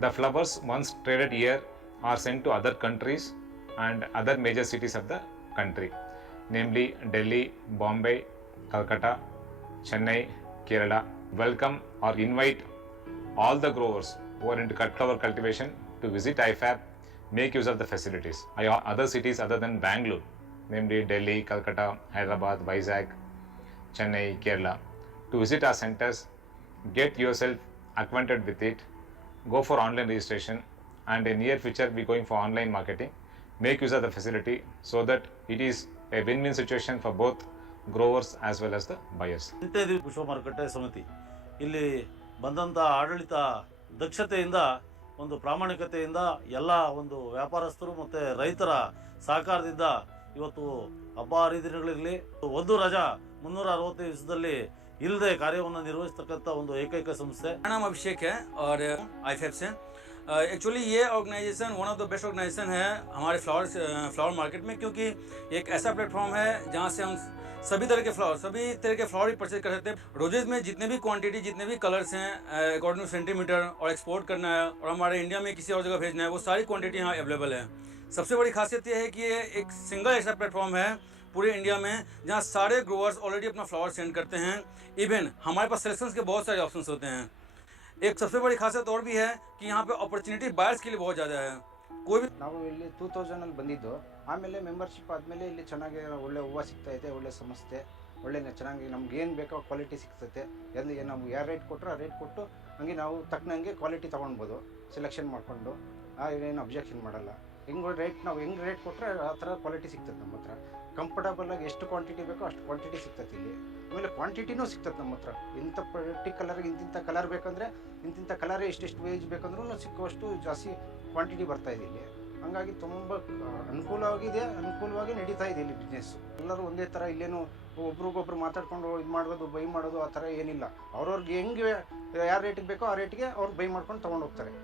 The flowers once traded here are sent to other countries and other major cities of the country, namely Delhi, Bombay, Calcutta, Chennai, Kerala. Welcome or invite all the growers who are into cut flower cultivation to visit IFAB, make use of the facilities. Other cities other than Bangalore, namely Delhi, Calcutta, Hyderabad, Vizag, Chennai, Kerala, to visit our centers, get yourself acquainted with it, go for online registration, and in near future be going for online marketing. Make use of the facility so that it is a win-win situation for both growers as well as the buyers. ಪುಷ್ಪ ಮಾರುಕಟ್ಟೆ ಸಮಿತಿ ಇಲ್ಲಿ ಬಂದಂಥ ಆಡಳಿತ ದಕ್ಷತೆಯಿಂದ ಒಂದು ಪ್ರಾಮಾಣಿಕತೆಯಿಂದ ಎಲ್ಲ ಒಂದು ವ್ಯಾಪಾರಸ್ಥರು ಮತ್ತು ರೈತರ ಸಹಕಾರದಿಂದ ಇವತ್ತು ಹಬ್ಬ ಹರಿದಿನಗಳಿರಲಿ ಒಂದು ರಜಾ 365 ದಿವಸದಲ್ಲಿ ಇಲ್ಲದೆ ಕಾರ್ಯವನ್ನು ನಿರ್ವಹಿಸತಕ್ಕಂಥ ಒಂದು ಏಕೈಕ ಸಂಸ್ಥೆ. नाम अभिषेक है और IFAB से एक्चुअली ये organisation one of the best organisation है हमारे फ्लावर मार्केट में, क्योंकि एक ऐसा प्लेटफॉर्म है जहाँ से हम सभी तरह के फ्लावर ही परचेज कर सकते हैं. रोजेज में जितने भी क्वांटिटी जितने भी कलर्स हैं अकॉर्डिंग टू सेंटीमीटर और एक्सपोर्ट करना है और हमारे इंडिया में किसी और जगह भेजना है, वो सारी क्वांटिटी यहाँ अवेलेबल है. सबसे बड़ी खासियत ये है कि ये एक सिंगल ऐसा प्लेटफॉर्म है पूरे इंडिया में जहाँ सारे ग्रोवर्स ऑलरेडी अपना फ्लावर सेंड करते हैं. इवन हमारे पास सिलेक्शंस के बहुत सारे ऑप्शंस होते हैं. एक सबसे बड़ी खासियत और भी है कि यहाँ पे अपॉर्चुनिटी बायर्स के लिए बहुत ज़्यादा है. कोई भी ನಾವು ಇಲ್ಲಿ 2000 ಬಂದಿದ್ದು, ಆಮೇಲೆ ಮೆಂಬರ್ಶಿಪ್ ಆದಮೇಲೆ ಇಲ್ಲಿ ಚೆನ್ನಾಗಿ ಒಳ್ಳೆ ಹೂವು ಸಿಗ್ತೈತೆ, ಒಳ್ಳೆ ಸಂಸ್ಥೆ, ಒಳ್ಳೆ ಚೆನ್ನಾಗಿ ನಮ್ಗೆ ಏನು ಬೇಕೋ ಕ್ವಾಲಿಟಿ ಸಿಗ್ತೈತೆ. ಎಲ್ಲಿ ನಮ್ಗೆ ಯಾವ ರೇಟ್ ಕೊಟ್ಟರೆ ಆ ರೇಟ್ ಕೊಟ್ಟು ಹಂಗೆ ನಾವು ತಕ್ಕನಂಗೆ ಕ್ವಾಲಿಟಿ ತೊಗೊಳ್ಬೋದು, ಸೆಲೆಕ್ಷನ್ ಮಾಡಿಕೊಂಡು. ಏನು ಅಬ್ಜೆಕ್ಷನ್ ಮಾಡಲ್ಲ. ನಾವು ಹೆಂಗೆ ರೇಟ್ ಕೊಟ್ಟರೆ ಆ ಥರ ಕ್ವಾಲಿಟಿ ಸಿಗ್ತದೆ ನಮ್ಮ ಹತ್ರ. ಕಂಫರ್ಟಬಲಾಗಿ ಎಷ್ಟು ಕ್ವಾಂಟಿಟಿ ಬೇಕೋ ಅಷ್ಟು ಕ್ವಾಂಟಿಟಿ ಸಿಗ್ತದೆ ಇಲ್ಲಿ. ಆಮೇಲೆ ಕ್ವಾಂಟಿಟಿನೂ ಸಿಗ್ತದೆ ನಮ್ಮ ಹತ್ರ. ಇಂಥ ಪರ್ಟಿಕ್ಯುಲರ್ಗೆ ಇಂತಿಂಥ ಕಲರ್ ಬೇಕಂದರೆ ಇಂತಿಂಥ ಕಲರೇ ಇಷ್ಟೆಷ್ಟು ವೇಜ್ ಬೇಕಂದ್ರೂ ಸಿಕ್ಕುವಷ್ಟು ಜಾಸ್ತಿ ಕ್ವಾಂಟಿಟಿ ಬರ್ತಾಯಿದೆ ಇಲ್ಲಿ. ಹಾಗಾಗಿ ತುಂಬ ಅನುಕೂಲವಾಗಿ ನಡೀತಾ ಇದೆ ಇಲ್ಲಿ ಬಿಸ್ನೆಸ್. ಎಲ್ಲರೂ ಒಂದೇ ಥರ ಇಲ್ಲೇನು ಒಬ್ರಿಗೊಬ್ರು ಮಾತಾಡ್ಕೊಂಡು ಇದು ಮಾಡೋದು ಬೈ ಮಾಡೋದು ಆ ಥರ ಏನಿಲ್ಲ. ಅವ್ರವ್ರಿಗೆ ಹೆಂಗೆ ಯಾವ ರೇಟಿಗೆ ಬೇಕೋ ಆ ರೇಟಿಗೆ ಅವ್ರು ಬೈ ಮಾಡ್ಕೊಂಡು ತೊಗೊಂಡು ಹೋಗ್ತಾರೆ.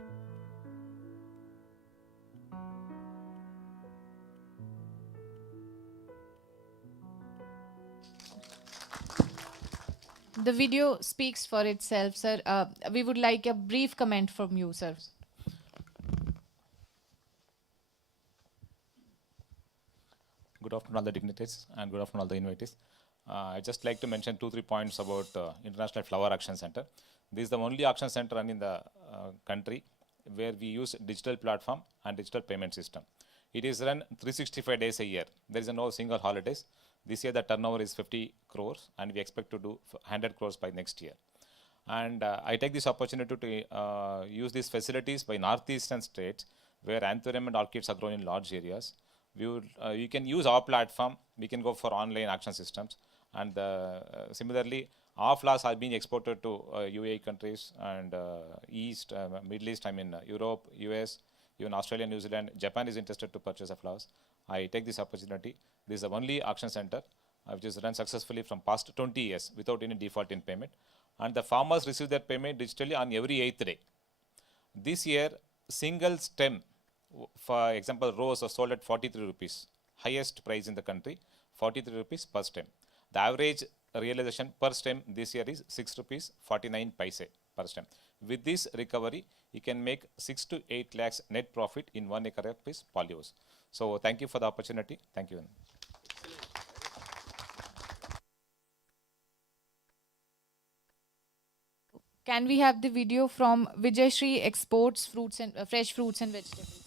The video speaks for itself, sir. We would like a brief comment from you, sir. Good afternoon, all the dignitaries, and good afternoon, all the invitees. I'd just like to mention 2-3 points about International Flower Action Center. This is the only action center run in the country where we use digital platform and digital payment system. It is run 365 days a year. There is no single holidays. This year the turnover is 50 crores and we expect to do 100 crores by next year. And I take this opportunity to use these facilities by northeastern states where anthurium and orchids are grown in large areas. You can use our platform. We can go for online action systems. And similarly, our flowers are being exported to UAE countries and East, Middle East, Europe, US, even Australia, New Zealand. Japan is interested to purchase the flowers. I take this opportunity. This is the only auction center which is run successfully from past 20 years without any default in payment. And the farmers receive their payment digitally on every 8th day. This year, single stem, for example, rose was sold at 43 rupees, highest price in the country, 43 rupees per stem. The average realization per stem this year is 6 rupees 49 paise per stem. With this recovery, you can make 6 to 8 lakhs net profit in 1 acre of his polyos. So thank you for the opportunity. Thank you. Can we have the video from Vijay Shri exports fruits and fresh fruits and vegetables?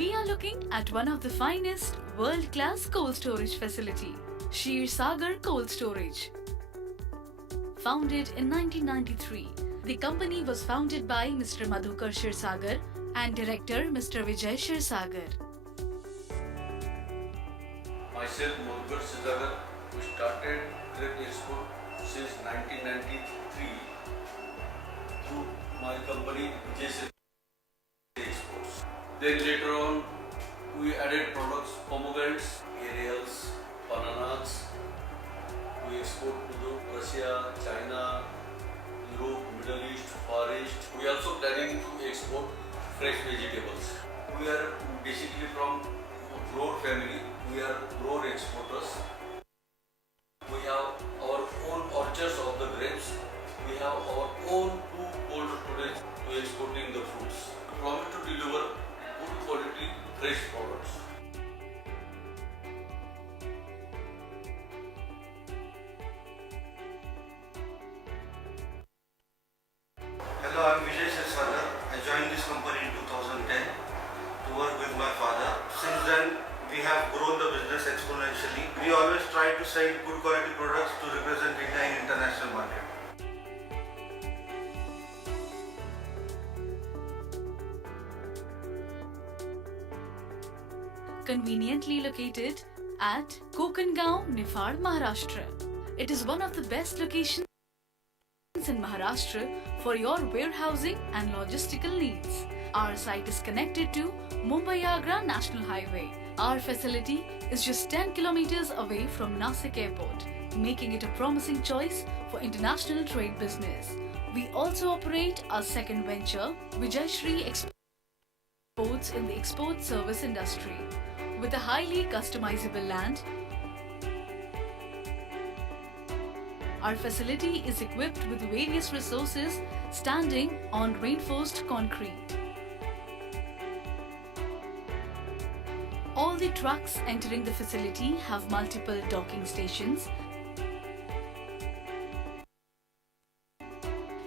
We are looking at one of the finest world-class cold storage facility, Sheer Sagar Cold Storage. Founded in 1993, the company was founded by Mr. Madhukar Shirsagar and director Mr. Vijay Shirsagar. Myself, Madhukar Shirsagar, we started Trade Expo since 1993 through my company Vijay Shirsagar Exports. Then later on, we added products, pomegranates, aerials, bananas. We export to Russia, China, Europe, Middle East, Far East. We are also planning to export fresh vegetables. We are basically from grower family. We are grower exporters. We have our own orchards of the grapes. We have our own 2 cold storage to exporting the fruits. We promise to deliver good quality fresh products. Hello, I'm Vijay Sirsagar. I joined this company in 2010 to work with my father. Since then, we have grown the business exponentially. We always try to sell good quality products to represent India in international market. Conveniently located at Kokangaon, Nifad, Maharashtra. It is one of the best locations in Maharashtra for your warehousing and logistical needs. Our site is connected to Mumbai-Agra National Highway. Our facility is just 10 kilometers away from Nasik Airport, making it a promising choice for international trade business. We also operate our second venture, Vijayshri Exports, in the export service industry. With a highly customizable land, our facility is equipped with various resources standing on reinforced concrete. All the trucks entering the facility have multiple docking stations,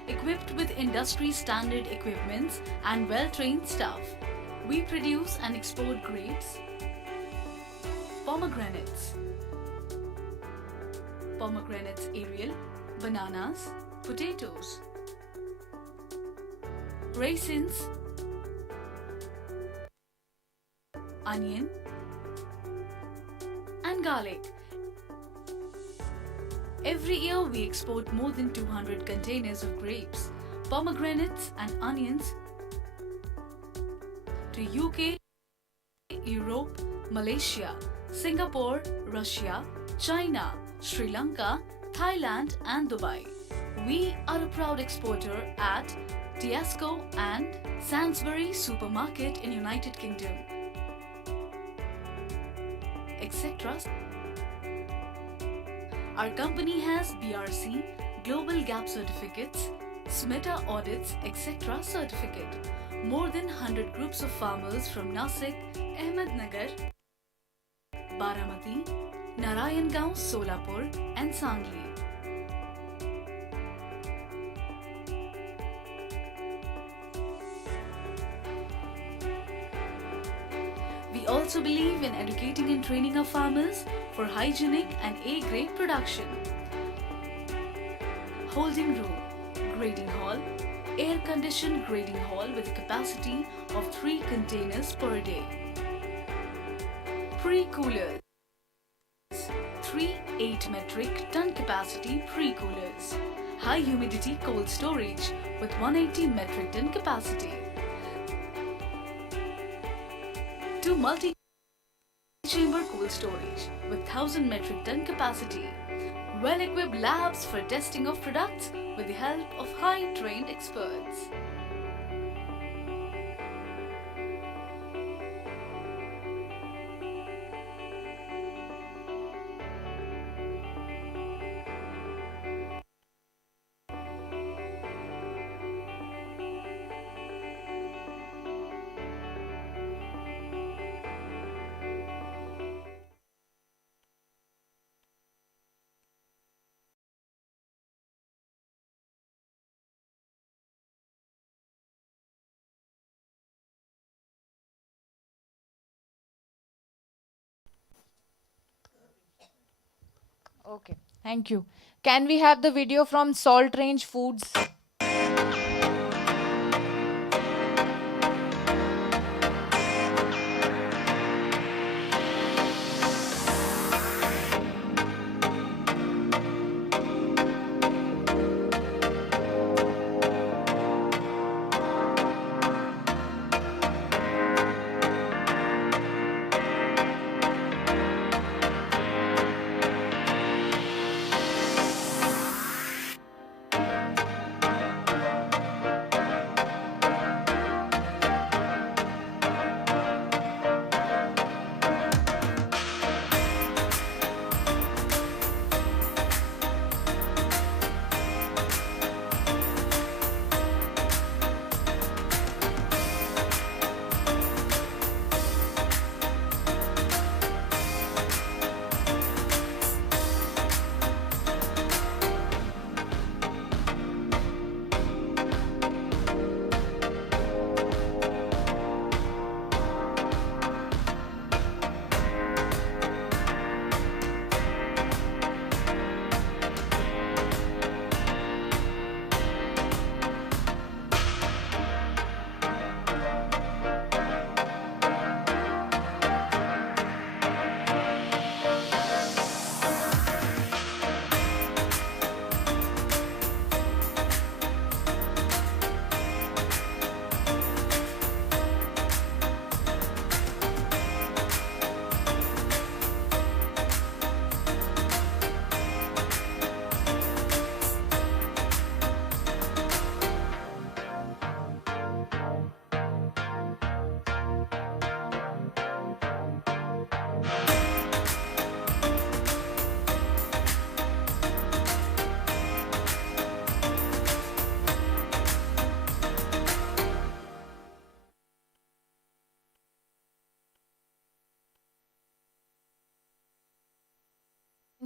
equipped with industry standard equipments and well-trained staff. We produce and export grapes, pomegranates, aerial, bananas, potatoes, raisins, onion, and garlic. Every year we export more than 200 containers of grapes, pomegranates and onions to UK, Europe, Malaysia, Singapore, Russia, China, Sri Lanka, Thailand and Dubai. We are a proud exporter at Tesco and Sainsbury Supermarket in United Kingdom, etc. Our company has BRC, Global Gap Certificates, SMETA audits, etc. certificate. More than 100 groups of farmers from Nasik, Ahmednagar, Baramati, Narayangaon, Solapur and Sangli. We also believe in educating and training our farmers for hygienic and A-grade production. Holding room, grading hall, air-conditioned grading hall with a capacity of 3 containers per day. Pre-coolers, 3 8 metric ton capacity pre-coolers. High humidity cold storage with 180 metric ton capacity. 2 multi-chamber cold storage with 1000 metric ton capacity. Well-equipped labs for testing of products with the help of high-trained experts. Okay, thank you. Can we have the video from Salt Range Foods?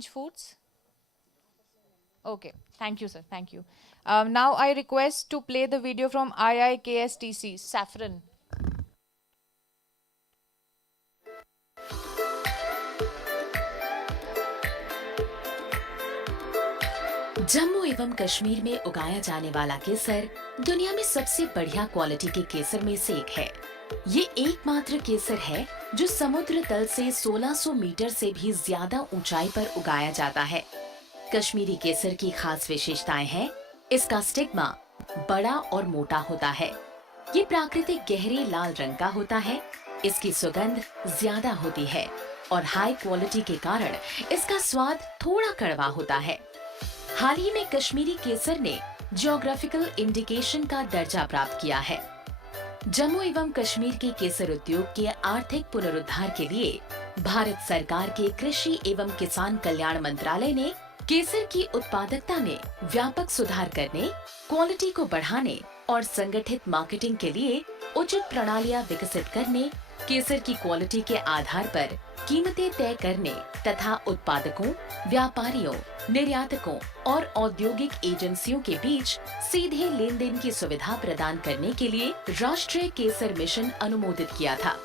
Foods? Okay, thank you, sir. Thank you. Now I request to play the video from IIKSTC, Saffron. Jammu एवं कश्मीर में उगाया जाने वाला केसर दुनिया में सबसे बढ़िया quality के केसर में से एक है। ये एकमात्र केसर है जो समुद्र तल से 1600 मीटर से भी ज्यादा ऊंचाई पर उगाया जाता है। कश्मीरी केसर की खास विशेषताएं हैं इसका स्टिग्मा बड़ा और मोटा होता है। ये प्राकृतिक गहरे लाल रंग का होता है। इसकी सुगंध ज्यादा होती है और हाई क्वालिटी के कारण इसका स्वाद थोड़ा कड़वा होता है। हाल ही में कश्मीरी केसर ने जियोग्राफिकल इंडिकेशन का दर्जा प्राप्त किया है। जम्मू एवं कश्मीर के केसर उद्योग के आर्थिक पुनरुद्धार के लिए भारत सरकार के कृषि एवं किसान कल्याण मंत्रालय ने केसर की उत्पादकता में व्यापक सुधार करने, क्वालिटी को बढ़ाने और संगठित मार्केटिंग के लिए उचित प्रणालियां विकसित करने, केसर की क्वालिटी के आधार पर कीमतें तय करने तथा उत्पादकों, व्यापारियों, निर्यातकों और औद्योगिक एजेंसियों के बीच सीधे लेन देन की सुविधा प्रदान करने के लिए राष्ट्रीय केसर मिशन अनुमोदित किया था।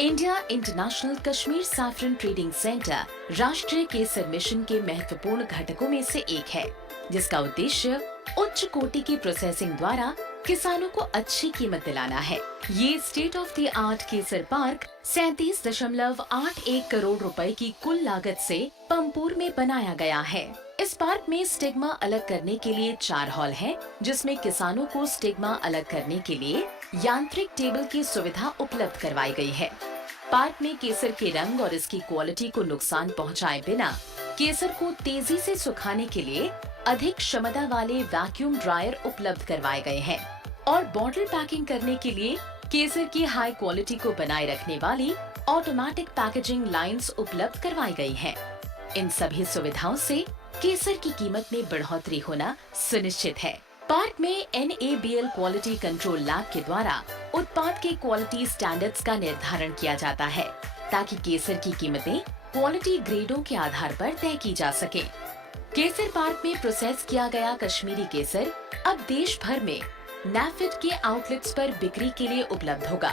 India international Kashmir saffron trading centre राष्ट्रीय केसर मिशन के महत्वपूर्ण घटकों में से एक है, जिसका उद्देश्य उच्च कोटि की प्रोसेसिंग द्वारा किसानों को अच्छी कीमत दिलाना है। ये state of the art Kesar park 37.81 crore रुपए की कुल लागत से पंपोर में बनाया गया है। इस पार्क में स्टिग्मा अलग करने के लिए 4 हॉल हैं, जिसमें किसानों को स्टिग्मा अलग करने के लिए यांत्रिक टेबल की सुविधा उपलब्ध करवाई गई है। पार्क में केसर के रंग और इसकी क्वालिटी को नुकसान पहुंचाए बिना केसर को तेजी से सुखाने के लिए अधिक क्षमता वाले वैक्यूम ड्रायर उपलब्ध करवाए गए हैं और बॉटल पैकिंग करने के लिए केसर की हाई क्वालिटी को बनाए रखने वाली ऑटोमेटिक पैकेजिंग लाइंस उपलब्ध करवाई गई हैं। इन सभी सुविधाओं से केसर की कीमत में बढ़ोतरी होना सुनिश्चित है। पार्क में NABL क्वालिटी कंट्रोल लैब के द्वारा उत्पाद के क्वालिटी स्टैंडर्ड्स का निर्धारण किया जाता है, ताकि केसर की कीमतें क्वालिटी ग्रेडों के आधार पर तय की जा सके। केसर पार्क में प्रोसेस किया गया कश्मीरी केसर अब देश भर में नैफेड के आउटलेट्स पर बिक्री के लिए उपलब्ध होगा।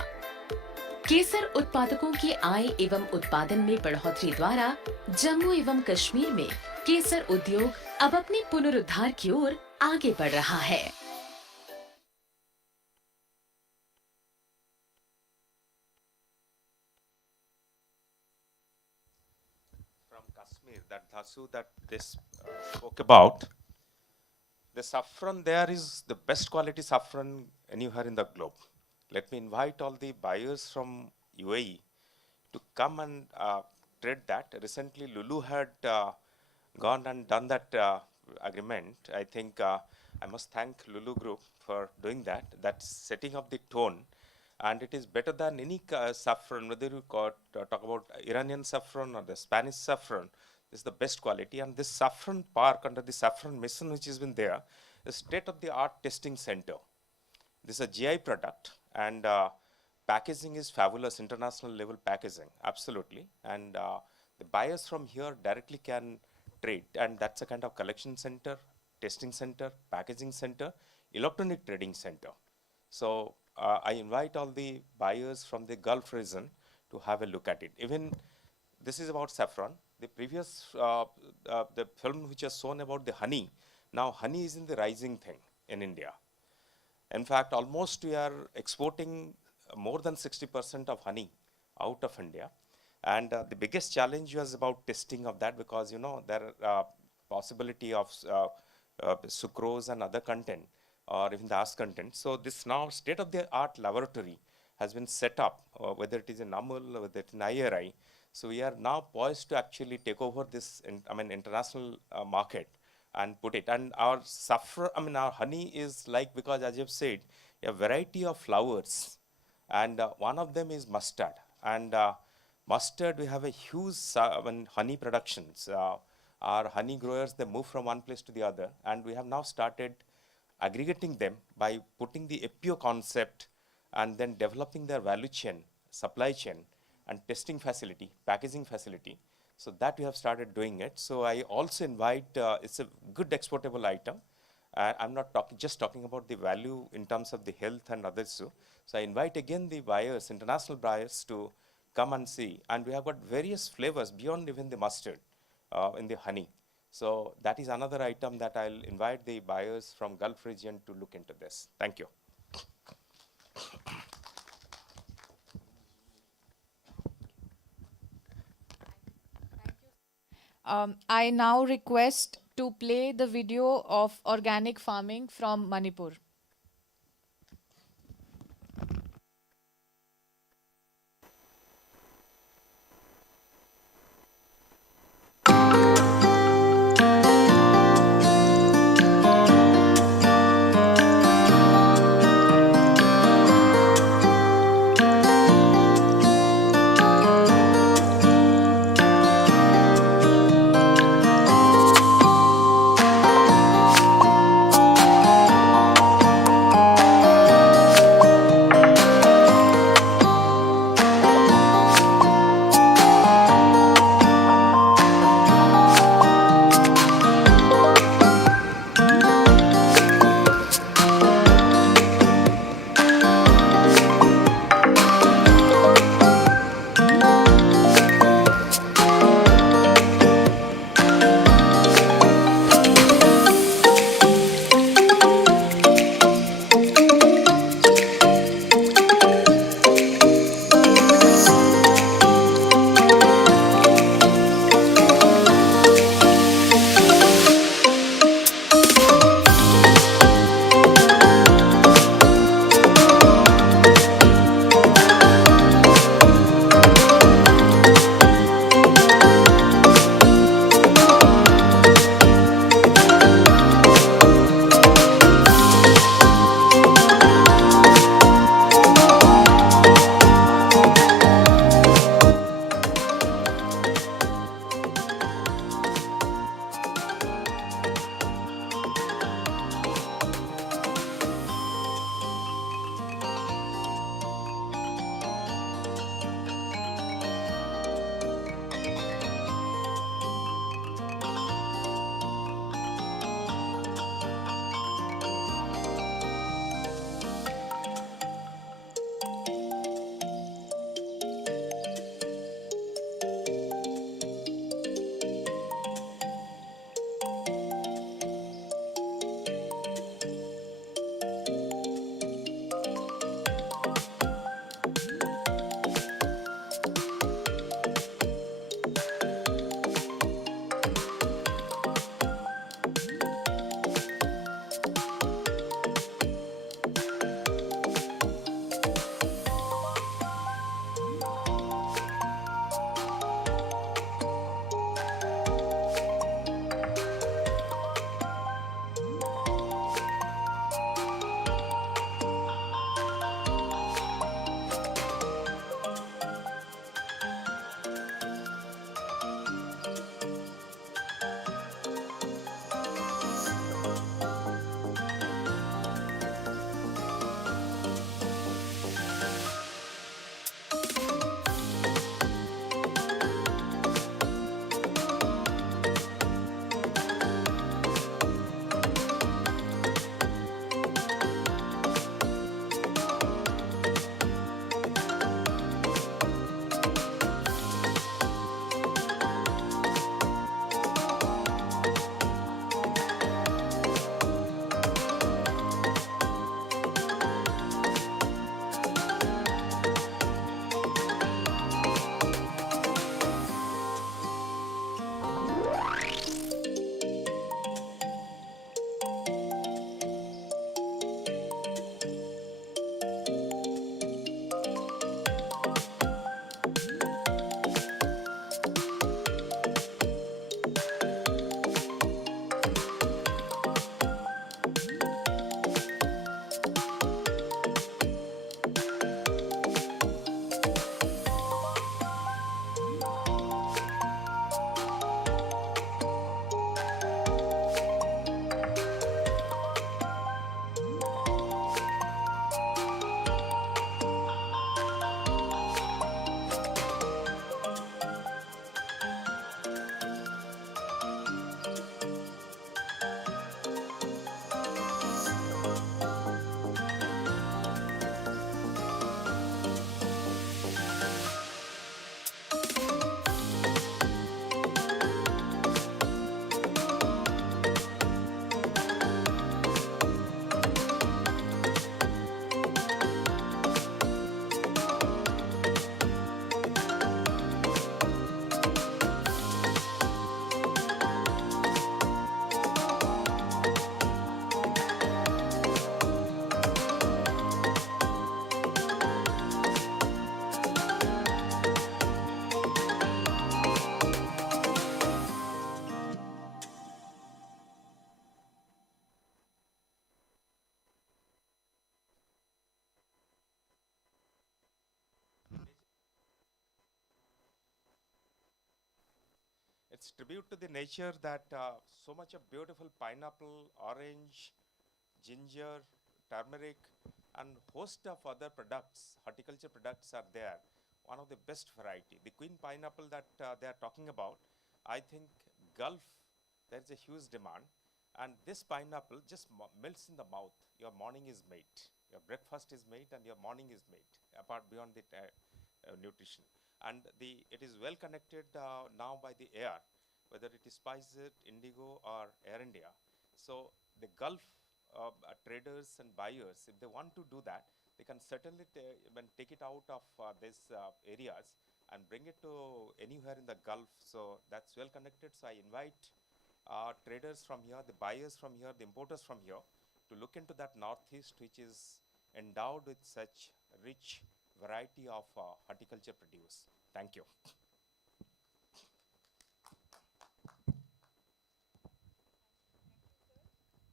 केसर उत्पादकों की आय एवं उत्पादन में बढ़ोतरी द्वारा जम्मू एवं कश्मीर में केसर उद्योग अब अपने पुनरुद्धार की ओर आगे बढ़ रहा है। From Kashmir, that Dhasu that this spoke about, the saffron there is the best quality saffron anywhere in the globe. Let me invite all the buyers from UAE to come and trade that. Recently, Lulu had gone and done that agreement. I think I must thank Lulu Group for doing that. That's setting up the tone, and it is better than any saffron, whether you talk about Iranian saffron or the Spanish saffron. This is the best quality, and this saffron park under the saffron mission which has been there is state-of-the-art testing center. This is a GI product, and packaging is fabulous, international level packaging, absolutely. And the buyers from here directly can trade, and that's a kind of collection center, testing center, packaging center, electronic trading center. So I invite all the buyers from the Gulf region to have a look at it. Even this is about saffron. The previous the film which has shown about the honey, now honey is in the rising thing in India. In fact, almost we are exporting more than 60% of honey out of India. And the biggest challenge was about testing of that, because you know there are possibility of sucrose and other content, or even the ash content. So this now state-of-the-art laboratory has been set up, whether it is in AMUL or whether it is in IRI. So we are now poised to actually take over this international market and put it. And our saffron, our honey is like, because as you have said, a variety of flowers, and one of them is mustard. And mustard, we have a huge honey productions. Our honey growers, they move from one place to the other, and we have now started aggregating them by putting the APO concept and then developing their value chain, supply chain, and testing facility, packaging facility. So that we have started doing it. So I also invite, it's a good exportable item. I'm not just talking about the value in terms of the health and others too. So I invite again the buyers, international buyers, to come and see. And we have got various flavors beyond even the mustard in the honey. So that is another item that I'll invite the buyers from Gulf region to look into this. Thank you. I now request to play the video of organic farming from Manipur. it's tribute to the nature that so much of beautiful pineapple, orange, ginger, turmeric, and host of other products, horticulture products are there. One of the best variety. The queen pineapple that they are talking about, I think Gulf, there is a huge demand. And this pineapple just melts in the mouth. Your morning is made. Your breakfast is made and your morning is made, apart beyond the nutrition. And it is well connected now by the air, whether it is Spicejet, Indigo, or Air India. So the Gulf traders and buyers, if they want to do that, they can certainly take it out of these areas and bring it to anywhere in the Gulf. So that's well connected. So I invite traders from here, the buyers from here, the importers from here, to look into that Northeast, which is endowed with such rich variety of horticulture produce. Thank you.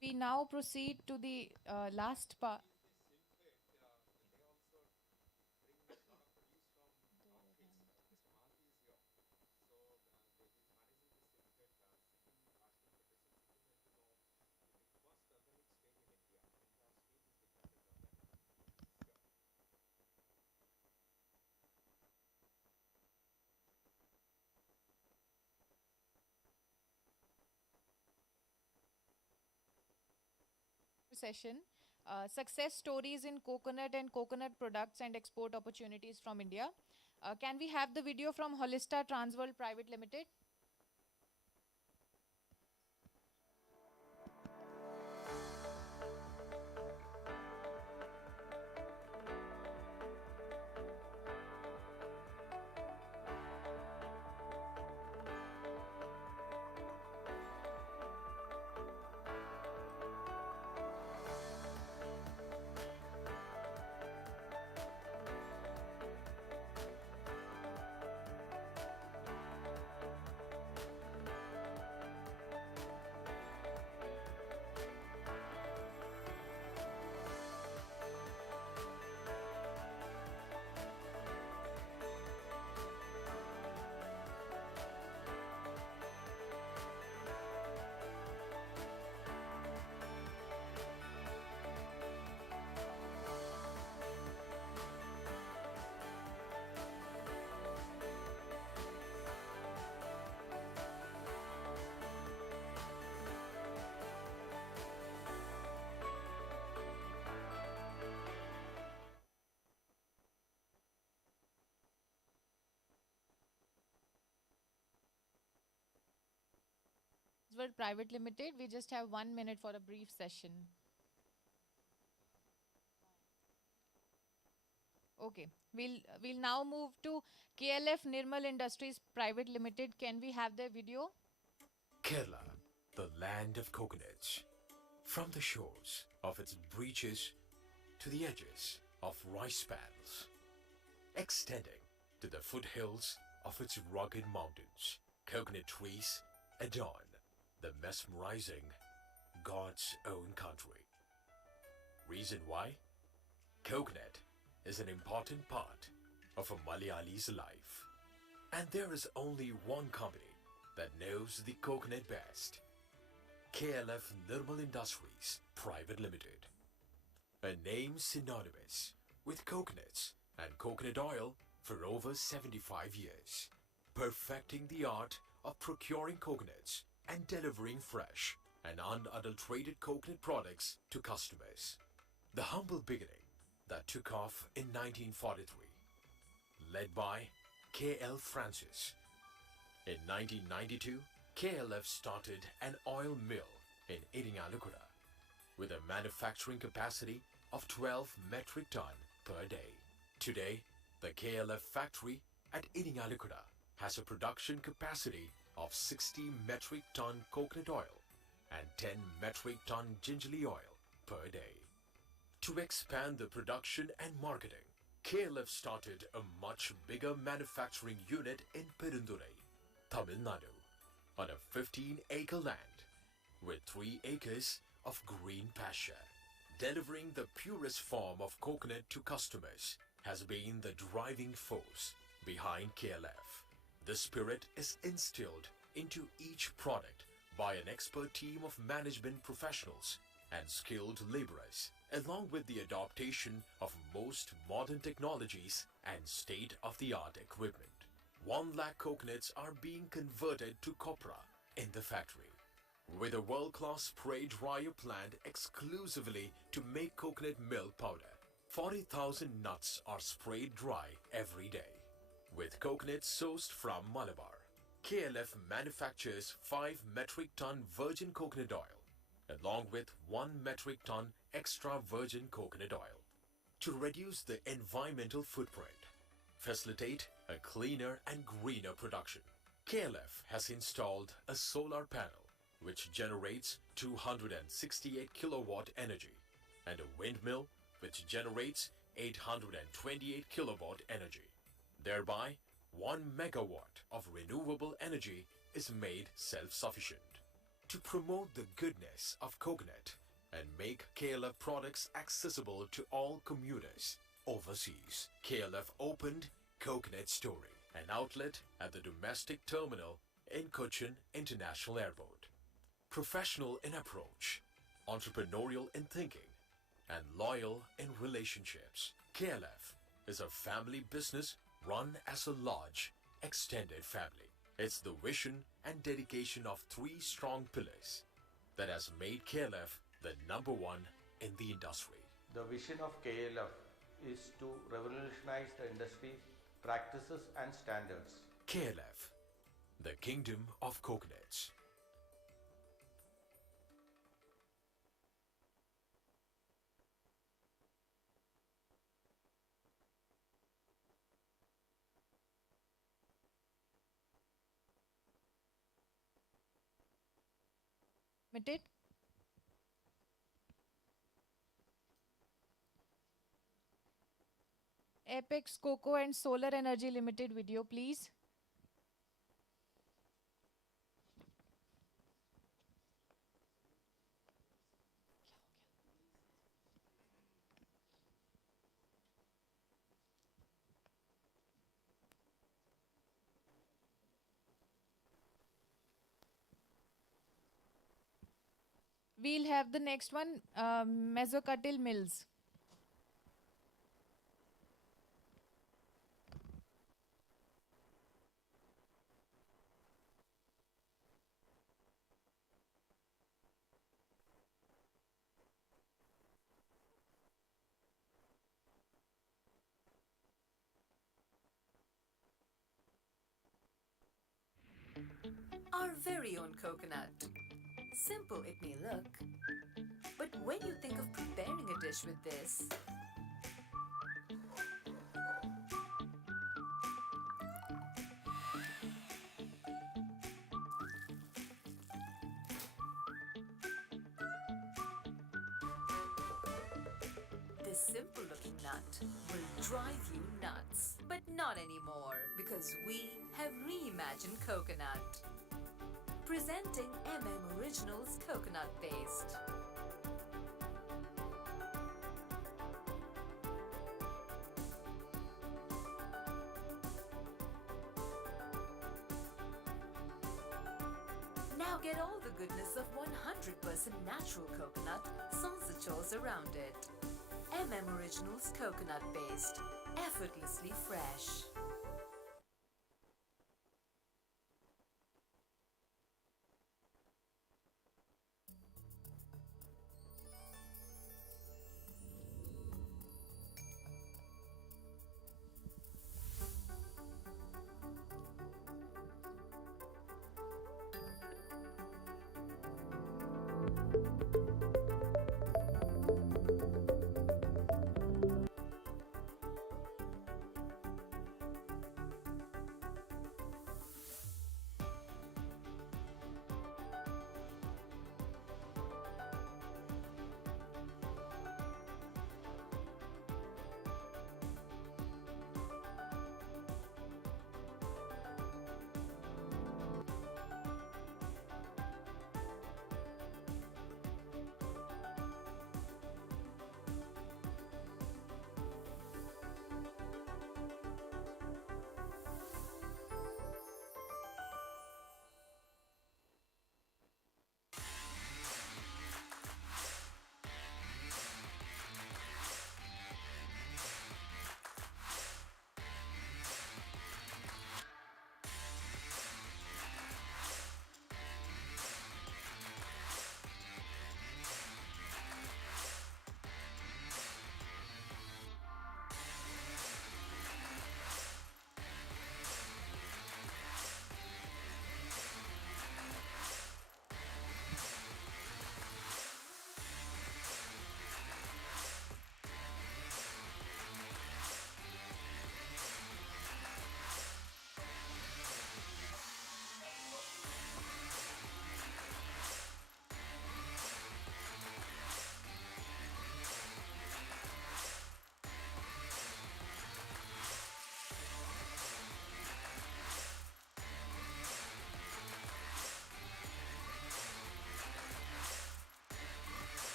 We now proceed to the last part. Session, success stories in coconut and coconut products and export opportunities from India. Can we have the video from Holista Transworld Private Limited? Transworld Private Limited. We just have 1 minute for a brief session. Okay, we'll now move to KLF Nirmal Industries Private Limited. Can we have their video? Kerala, the land of coconuts. From the shores of its breaches to the edges of rice paddies, extending to the foothills of its rugged mountains, coconut trees adorn the mesmerizing God's own country. Reason why? Coconut is an important part of a Malayali's life. And there is only one company that knows the coconut best. KLF Nirmal Industries Private Limited. A name synonymous with coconuts and coconut oil for over 75 years. Perfecting the art of procuring coconuts and delivering fresh and unadulterated coconut products to customers. The humble beginning that took off in 1943, led by K.L. Francis. In 1992, KLF started an oil mill in Iringalukura with a manufacturing capacity of 12 metric ton per day. Today, the KLF factory at Iringalukura has a production capacity of 60 metric ton coconut oil and 10 metric ton gingerly oil per day. To expand the production and marketing, KLF started a much bigger manufacturing unit in Perundurai, Tamil Nadu, on a 15-acre land with 3 acres of green pasture. Delivering the purest form of coconut to customers has been the driving force behind KLF. The spirit is instilled into each product by an expert team of management professionals and skilled laborers, along with the adaptation of most modern technologies and state-of-the-art equipment. 1 lakh coconuts are being converted to copra in the factory, with a world-class spray dryer plant exclusively to make coconut milk powder. 40,000 nuts are sprayed dry every day. With coconuts sourced from Malabar, KLF manufactures 5 metric ton virgin coconut oil, along with 1 metric ton extra virgin coconut oil, to reduce the environmental footprint, facilitate a cleaner and greener production. KLF has installed a solar panel which generates 268 kilowatt energy and a windmill which generates 828 kilowatt energy. Thereby, 1 megawatt of renewable energy is made self-sufficient. To promote the goodness of coconut and make KLF products accessible to all commuters overseas, KLF opened Coconut Story, an outlet at the domestic terminal in Cochin International Airport. Professional in approach, entrepreneurial in thinking, and loyal in relationships, KLF is a family business run as a large, extended family. It's the vision and dedication of 3 strong pillars that has made KLF the #1 in the industry. The vision of KLF is to revolutionize the industry, practices and standards. KLF, the Kingdom of Coconuts. Limited. Apex Cocoa and Solar Energy Limited video, please. We'll have the next one, Mesocutyl Mills. Our very own coconut. Simple it may look, but when you think of preparing a dish with this, this simple looking nut will drive you nuts. But not anymore, because we have reimagined coconut. Presenting Originals Coconut Paste. Now get all the goodness of 100% natural coconut sans the chores around it. Originals Coconut Paste. Effortlessly fresh.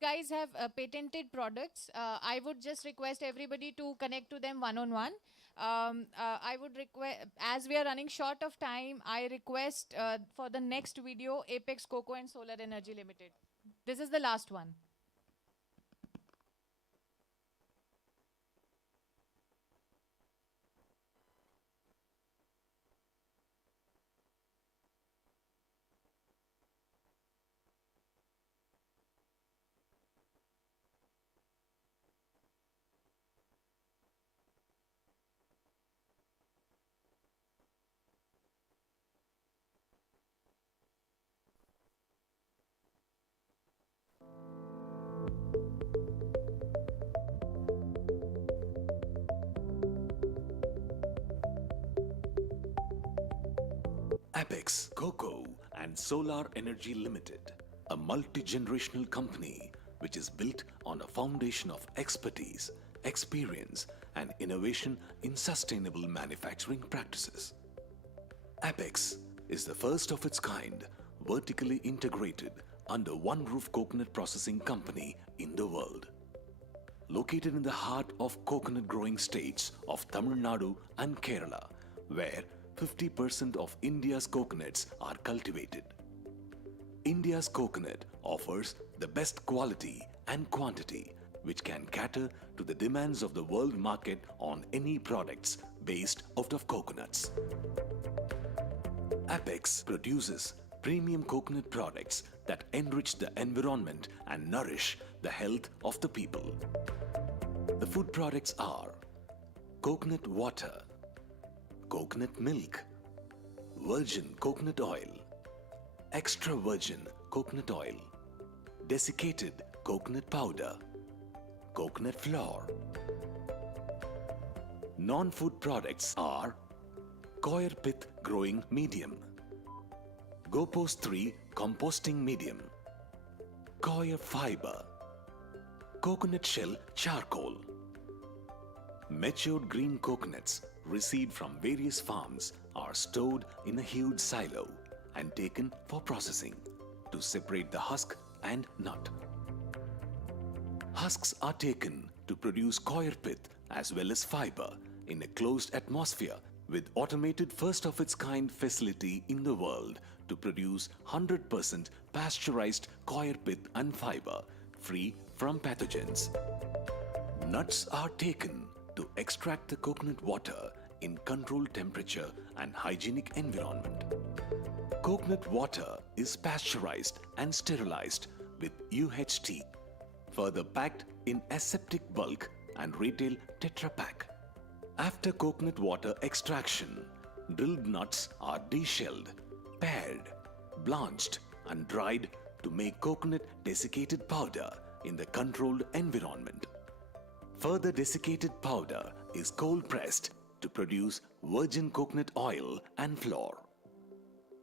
Guys have patented products. I would just request everybody to connect to them one on one. I would request, as we are running short of time, I request for the next video Apex Cocoa and Solar Energy Limited. This is the last one. Apex Cocoa and Solar Energy Limited, a multi-generational company which is built on a foundation of expertise, experience and innovation in sustainable manufacturing practices. Apex is the first of its kind vertically integrated under one roof coconut processing company in the world. Located in the heart of coconut growing states of Tamil Nadu and Kerala, where 50% of India's coconuts are cultivated. India's coconut offers the best quality and quantity which can cater to the demands of the world market on any products based out of coconuts. Apex produces premium coconut products that enrich the environment and nourish the health of the people. The food products are coconut water, coconut milk, virgin coconut oil, extra virgin coconut oil, desiccated coconut powder, coconut flour. Non-food products are coir pith growing medium, Gopos 3 composting medium, coir fiber, coconut shell charcoal. Matured green coconuts received from various farms are stored in a huge silo and taken for processing to separate the husk and nut. Husks are taken to produce coir pith as well as fiber in a closed atmosphere with automated first of its kind facility in the world to produce 100% pasteurized coir pith and fiber free from pathogens. Nuts are taken to extract the coconut water in controlled temperature and hygienic environment. Coconut water is pasteurized and sterilized with UHT, further packed in aseptic bulk and retail Tetra Pak. After coconut water extraction, drilled nuts are deshelled, pared, blanched and dried to make coconut desiccated powder in the controlled environment. Further desiccated powder is cold pressed to produce virgin coconut oil and flour.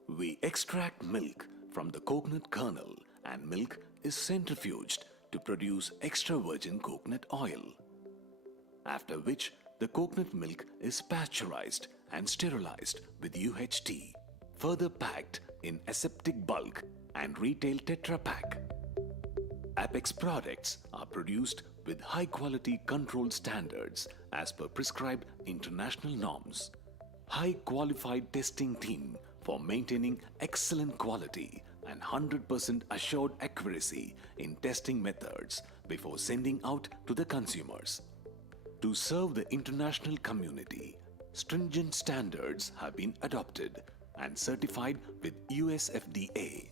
We extract milk from the coconut kernel and milk is centrifuged to produce extra virgin coconut oil. After which the coconut milk is pasteurized and sterilized with UHT, further packed in aseptic bulk and retail Tetra Pak. Apex products are produced with high quality control standards as per prescribed international norms. High qualified testing team for maintaining excellent quality and 100% assured accuracy in testing methods before sending out to the consumers. To serve the international community, stringent standards have been adopted and certified with US FDA,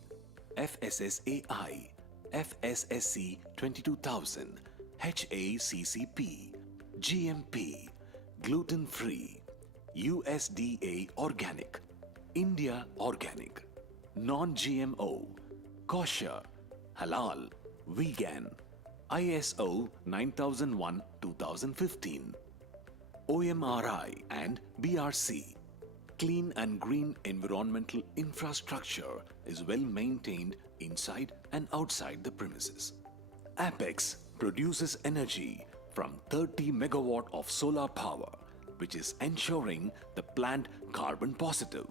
FSSAI, FSSC 22000, HACCP, GMP, gluten-free, USDA Organic, India Organic, non-GMO, kosher, halal, vegan, ISO 9001-2015, OMRI and BRC. Clean and green environmental infrastructure is well maintained inside and outside the premises. Apex produces energy from 30 megawatt of solar power, which is ensuring the plant carbon positive.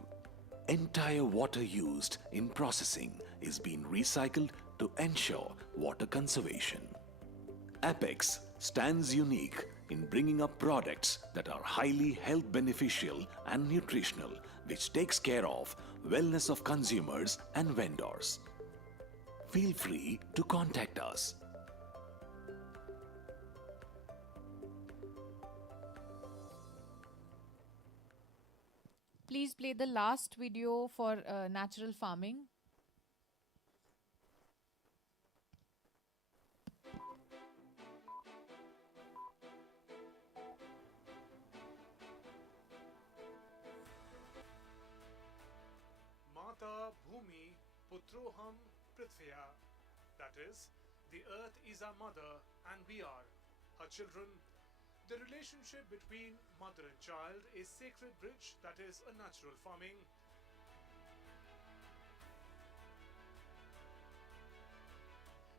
Entire water used in processing is being recycled to ensure water conservation. Apex stands unique in bringing up products that are highly health beneficial and nutritional, which takes care of wellness of consumers and vendors. Feel free to contact us. Please play the last video for natural farming. Mata Bhumi Putroham Prithviya. That is, the earth is our mother and we are her children. The relationship between mother and child is sacred bridge, that is a natural farming.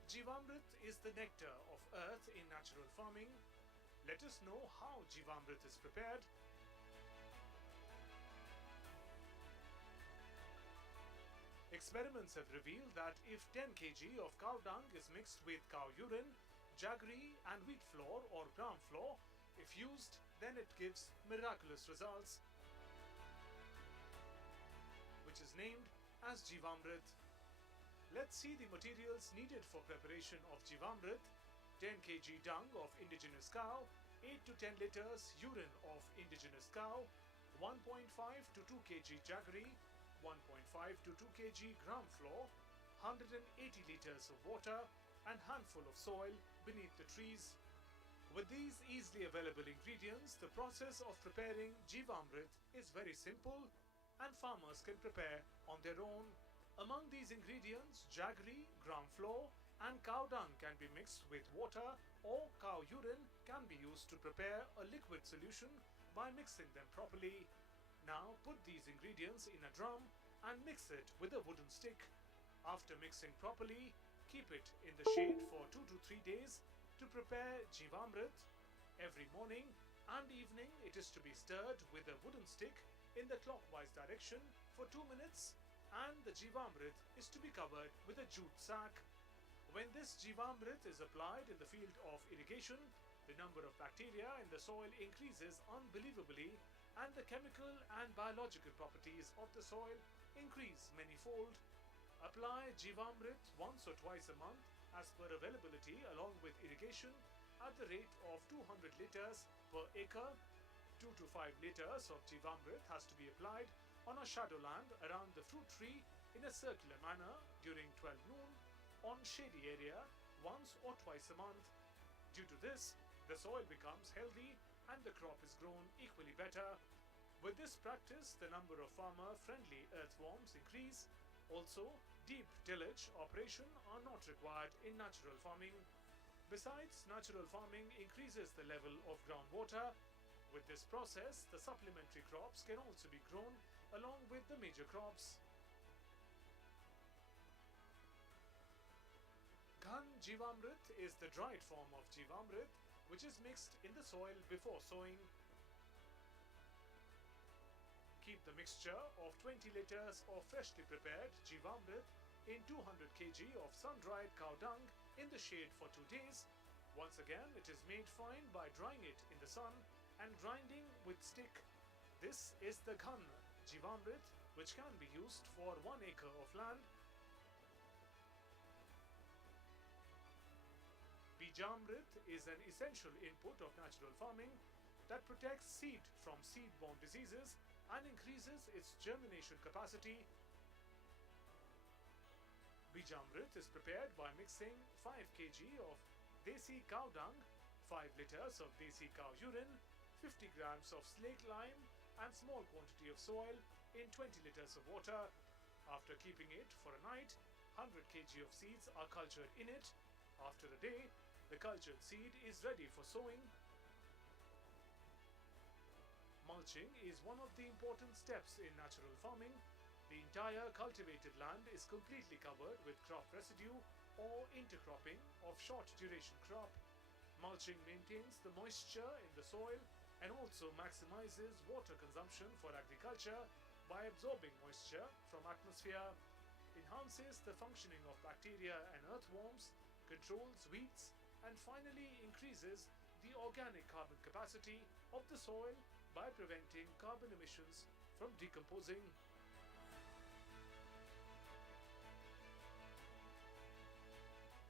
Jivamrit is the nectar of earth in natural farming. Let us know how Jivamrit is prepared. Experiments have revealed that if 10 kg of cow dung is mixed with cow urine, jaggery and wheat flour or gram flour, if used, then it gives miraculous results, which is named as Jivamrit. Let's see the materials needed for preparation of Jivamrit. 10 kg dung of indigenous cow, 8 to 10 liters urine of indigenous cow, 1.5 to 2 kg jaggery, 1.5 to 2 kg gram flour, 180 liters of water and handful of soil beneath the trees. With these easily available ingredients, the process of preparing Jivamrit is very simple and farmers can prepare on their own. Among these ingredients, jaggery, gram flour and cow dung can be mixed with water, or cow urine can be used to prepare a liquid solution by mixing them properly. Now put these ingredients in a drum and mix it with a wooden stick. After mixing properly, keep it in the shade for 2 to 3 days to prepare Jivamrit. Every morning and evening it is to be stirred with a wooden stick in the clockwise direction for 2 minutes, and the Jivamrit is to be covered with a jute sack. When this Jivamrit is applied in the field of irrigation, the number of bacteria in the soil increases unbelievably and the chemical and biological properties of the soil increase manyfold. Apply Jivamrit once or twice a month as per availability along with irrigation at the rate of 200 liters per acre. 2 to 5 liters of Jivamrit has to be applied on a shadow land around the fruit tree in a circular manner during 12 noon on shady area once or twice a month. Due to this, the soil becomes healthy and the crop is grown equally better. With this practice, the number of farmer-friendly earthworms increase. Also, deep tillage operation are not required in natural farming. Besides, natural farming increases the level of groundwater. With this process, the supplementary crops can also be grown along with the major crops. Ghan Jivamrit is the dried form of Jivamrit, which is mixed in the soil before sowing. Keep the mixture of 20 liters of freshly prepared Jivamrit in 200 kg of sun-dried cow dung in the shade for 2 days. Once again, it is made fine by drying it in the sun and grinding with stick. This is the Ghan Jivamrit, which can be used for 1 acre of land. Bijamrit is an essential input of natural farming that protects seed from seed-borne diseases and increases its germination capacity. Bijamrit is prepared by mixing 5 kg of desi cow dung, 5 liters of desi cow urine, 50 grams of slaked lime and small quantity of soil in 20 liters of water. After keeping it for a night, 100 kg of seeds are cultured in it. After a day, the cultured seed is ready for sowing. Mulching is one of the important steps in natural farming. The entire cultivated land is completely covered with crop residue or intercropping of short duration crop. Mulching maintains the moisture in the soil and also maximizes water consumption for agriculture by absorbing moisture from atmosphere, enhances the functioning of bacteria and earthworms, controls weeds, and finally increases the organic carbon capacity of the soil by preventing carbon emissions from decomposing.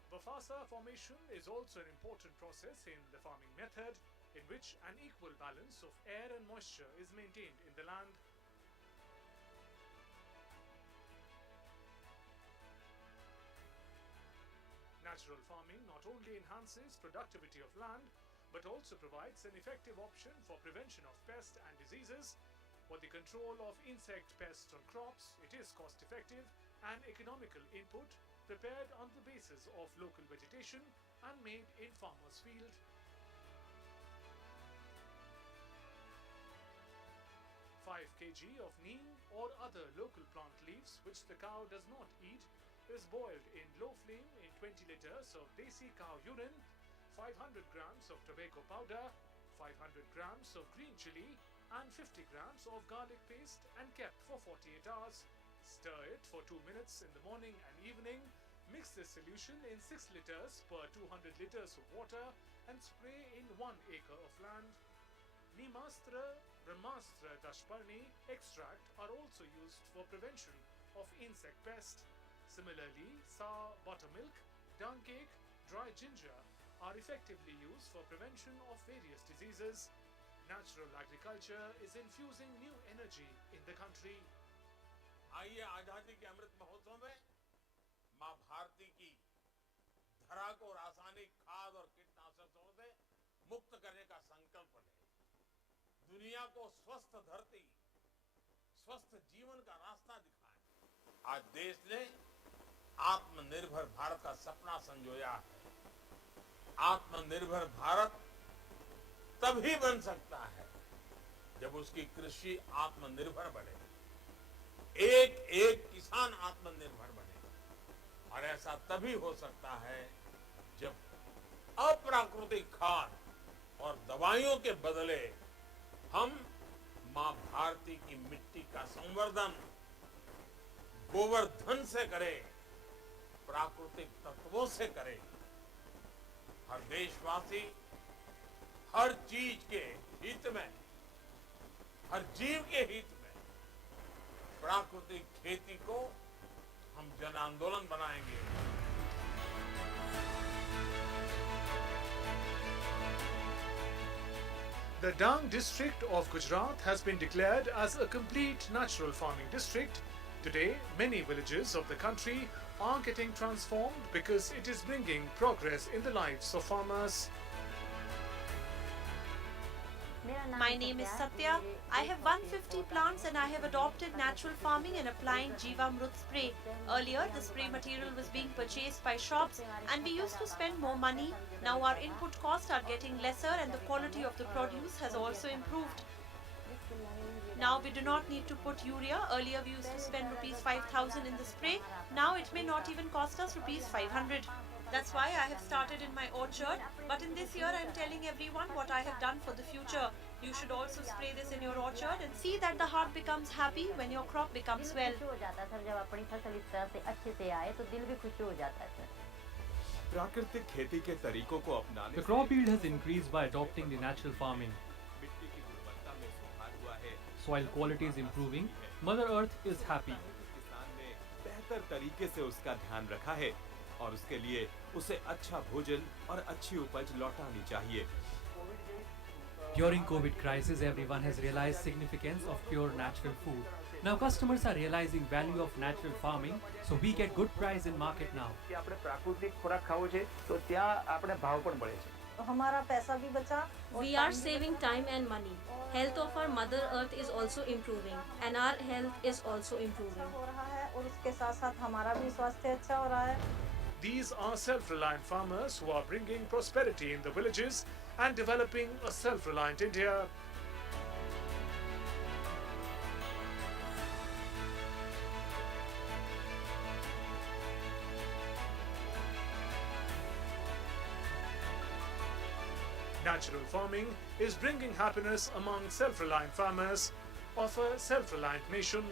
Bafasa formation is also an important process in the farming method, in which an equal balance of air and moisture is maintained in the land. Natural farming not only enhances productivity of land, but also provides an effective option for prevention of pests and diseases. For the control of insect pests on crops, it is cost-effective and economical input prepared on the basis of local vegetation and made in farmers' field. Five kg of neem or other local plant leaves which the cow does not eat is boiled in low flame in 20 liters of desi cow urine, 500 grams of tobacco powder, 500 grams of green chili and 50 grams of garlic paste and kept for 48 hours. Stir it for 2 minutes in the morning and evening. Mix this solution in 6 liters per 200 liters of water and spray in 1 acre of land. Nimastra, Brahmastra, Dashparni extract are also used for prevention of insect pest. Similarly, sour buttermilk, dung cake, dry ginger are effectively used for prevention of various diseases. Natural agriculture is infusing new energy in the country. आइए आजादी के अमृत महोत्सव में मां भारती की धरा को रासायनिक खाद और कीटनाशकों से मुक्त करने का संकल्प लें। दुनिया को स्वस्थ धरती, स्वस्थ जीवन का रास्ता दिखाएं। आज देश ने आत्मनिर्भर भारत का सपना संजोया है। आत्मनिर्भर भारत तभी बन सकता है जब उसकी कृषि आत्मनिर्भर बने, एक एक किसान आत्मनिर्भर बने, और ऐसा तभी हो सकता है जब अप्राकृतिक खाद और दवाइयों के बदले हम मां भारती की मिट्टी का संवर्धन गोवर्धन से करें, प्राकृतिक तत्वों से करें। हर देशवासी हर चीज के हित में, हर जीव के हित में प्राकृतिक खेती को हम जन आंदोलन बनाएंगे। The Dang district of Gujarat has been declared as a complete natural farming district. Today, many villages of the country are getting transformed because it is bringing progress in the lives of farmers. My name is Satya. I have 150 plants and I have adopted natural farming and applying Jeevamrut spray. Earlier, the spray material was being purchased by shops and we used to spend more money. Now our input costs are getting lesser and the quality of the produce has also improved. Now we do not need to put urea. Earlier we used to spend rupees 5,000 in the spray. Now it may not even cost us rupees 500. That's why I have started in my orchard. But in this year I am telling everyone what I have done for the future. You should also spray this in your orchard and see that the heart becomes happy when your crop becomes well. प्राकृतिक खेती के तरीकों को अपनाने The crop yield has increased by adopting the natural farming. मिट्टी की गुणवत्ता में सुधार हुआ है। Soil quality is improving. Mother Earth is happy. किसान ने बेहतर तरीके से उसका ध्यान रखा है और उसके लिए उसे अच्छा भोजन और अच्छी उपज लौटानी चाहिए। During COVID crisis, everyone has realized significance of pure natural food. Now customers are realizing value of natural farming, so we get good price in market now. કે આપણે પ્રાકૃતિક ખોરાક ખાવો છે તો ત્યાં આપણે ભાવ પણ મળે છે। हमारा पैसा भी बचा। We are saving time and money. Health of our Mother Earth is also improving, and our health is also improving. हो रहा है और उसके साथ-साथ हमारा भी स्वास्थ्य अच्छा हो रहा है। These are self-reliant farmers who are bringing prosperity in the villages and developing a self-reliant India. Natural farming is bringing happiness among self-reliant farmers of a self-reliant nation.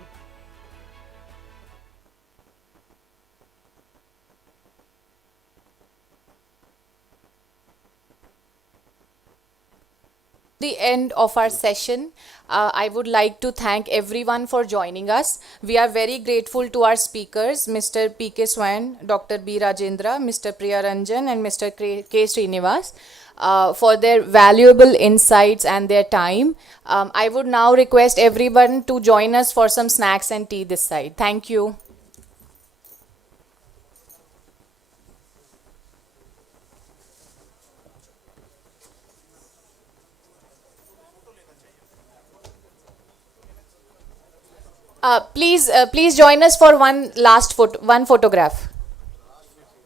The end of our session. I would like to thank everyone for joining us. We are very grateful to our speakers, Mr. P.K. Swain, Dr. B. Rajendra, Mr. Priya Ranjan, and Mr. K. Srinivas for their valuable insights and their time. I would now request everyone to join us for some snacks and tea this side. Thank you. Please join us for one photograph.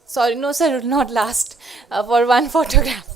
Sorry, no sir, not last. For one photograph.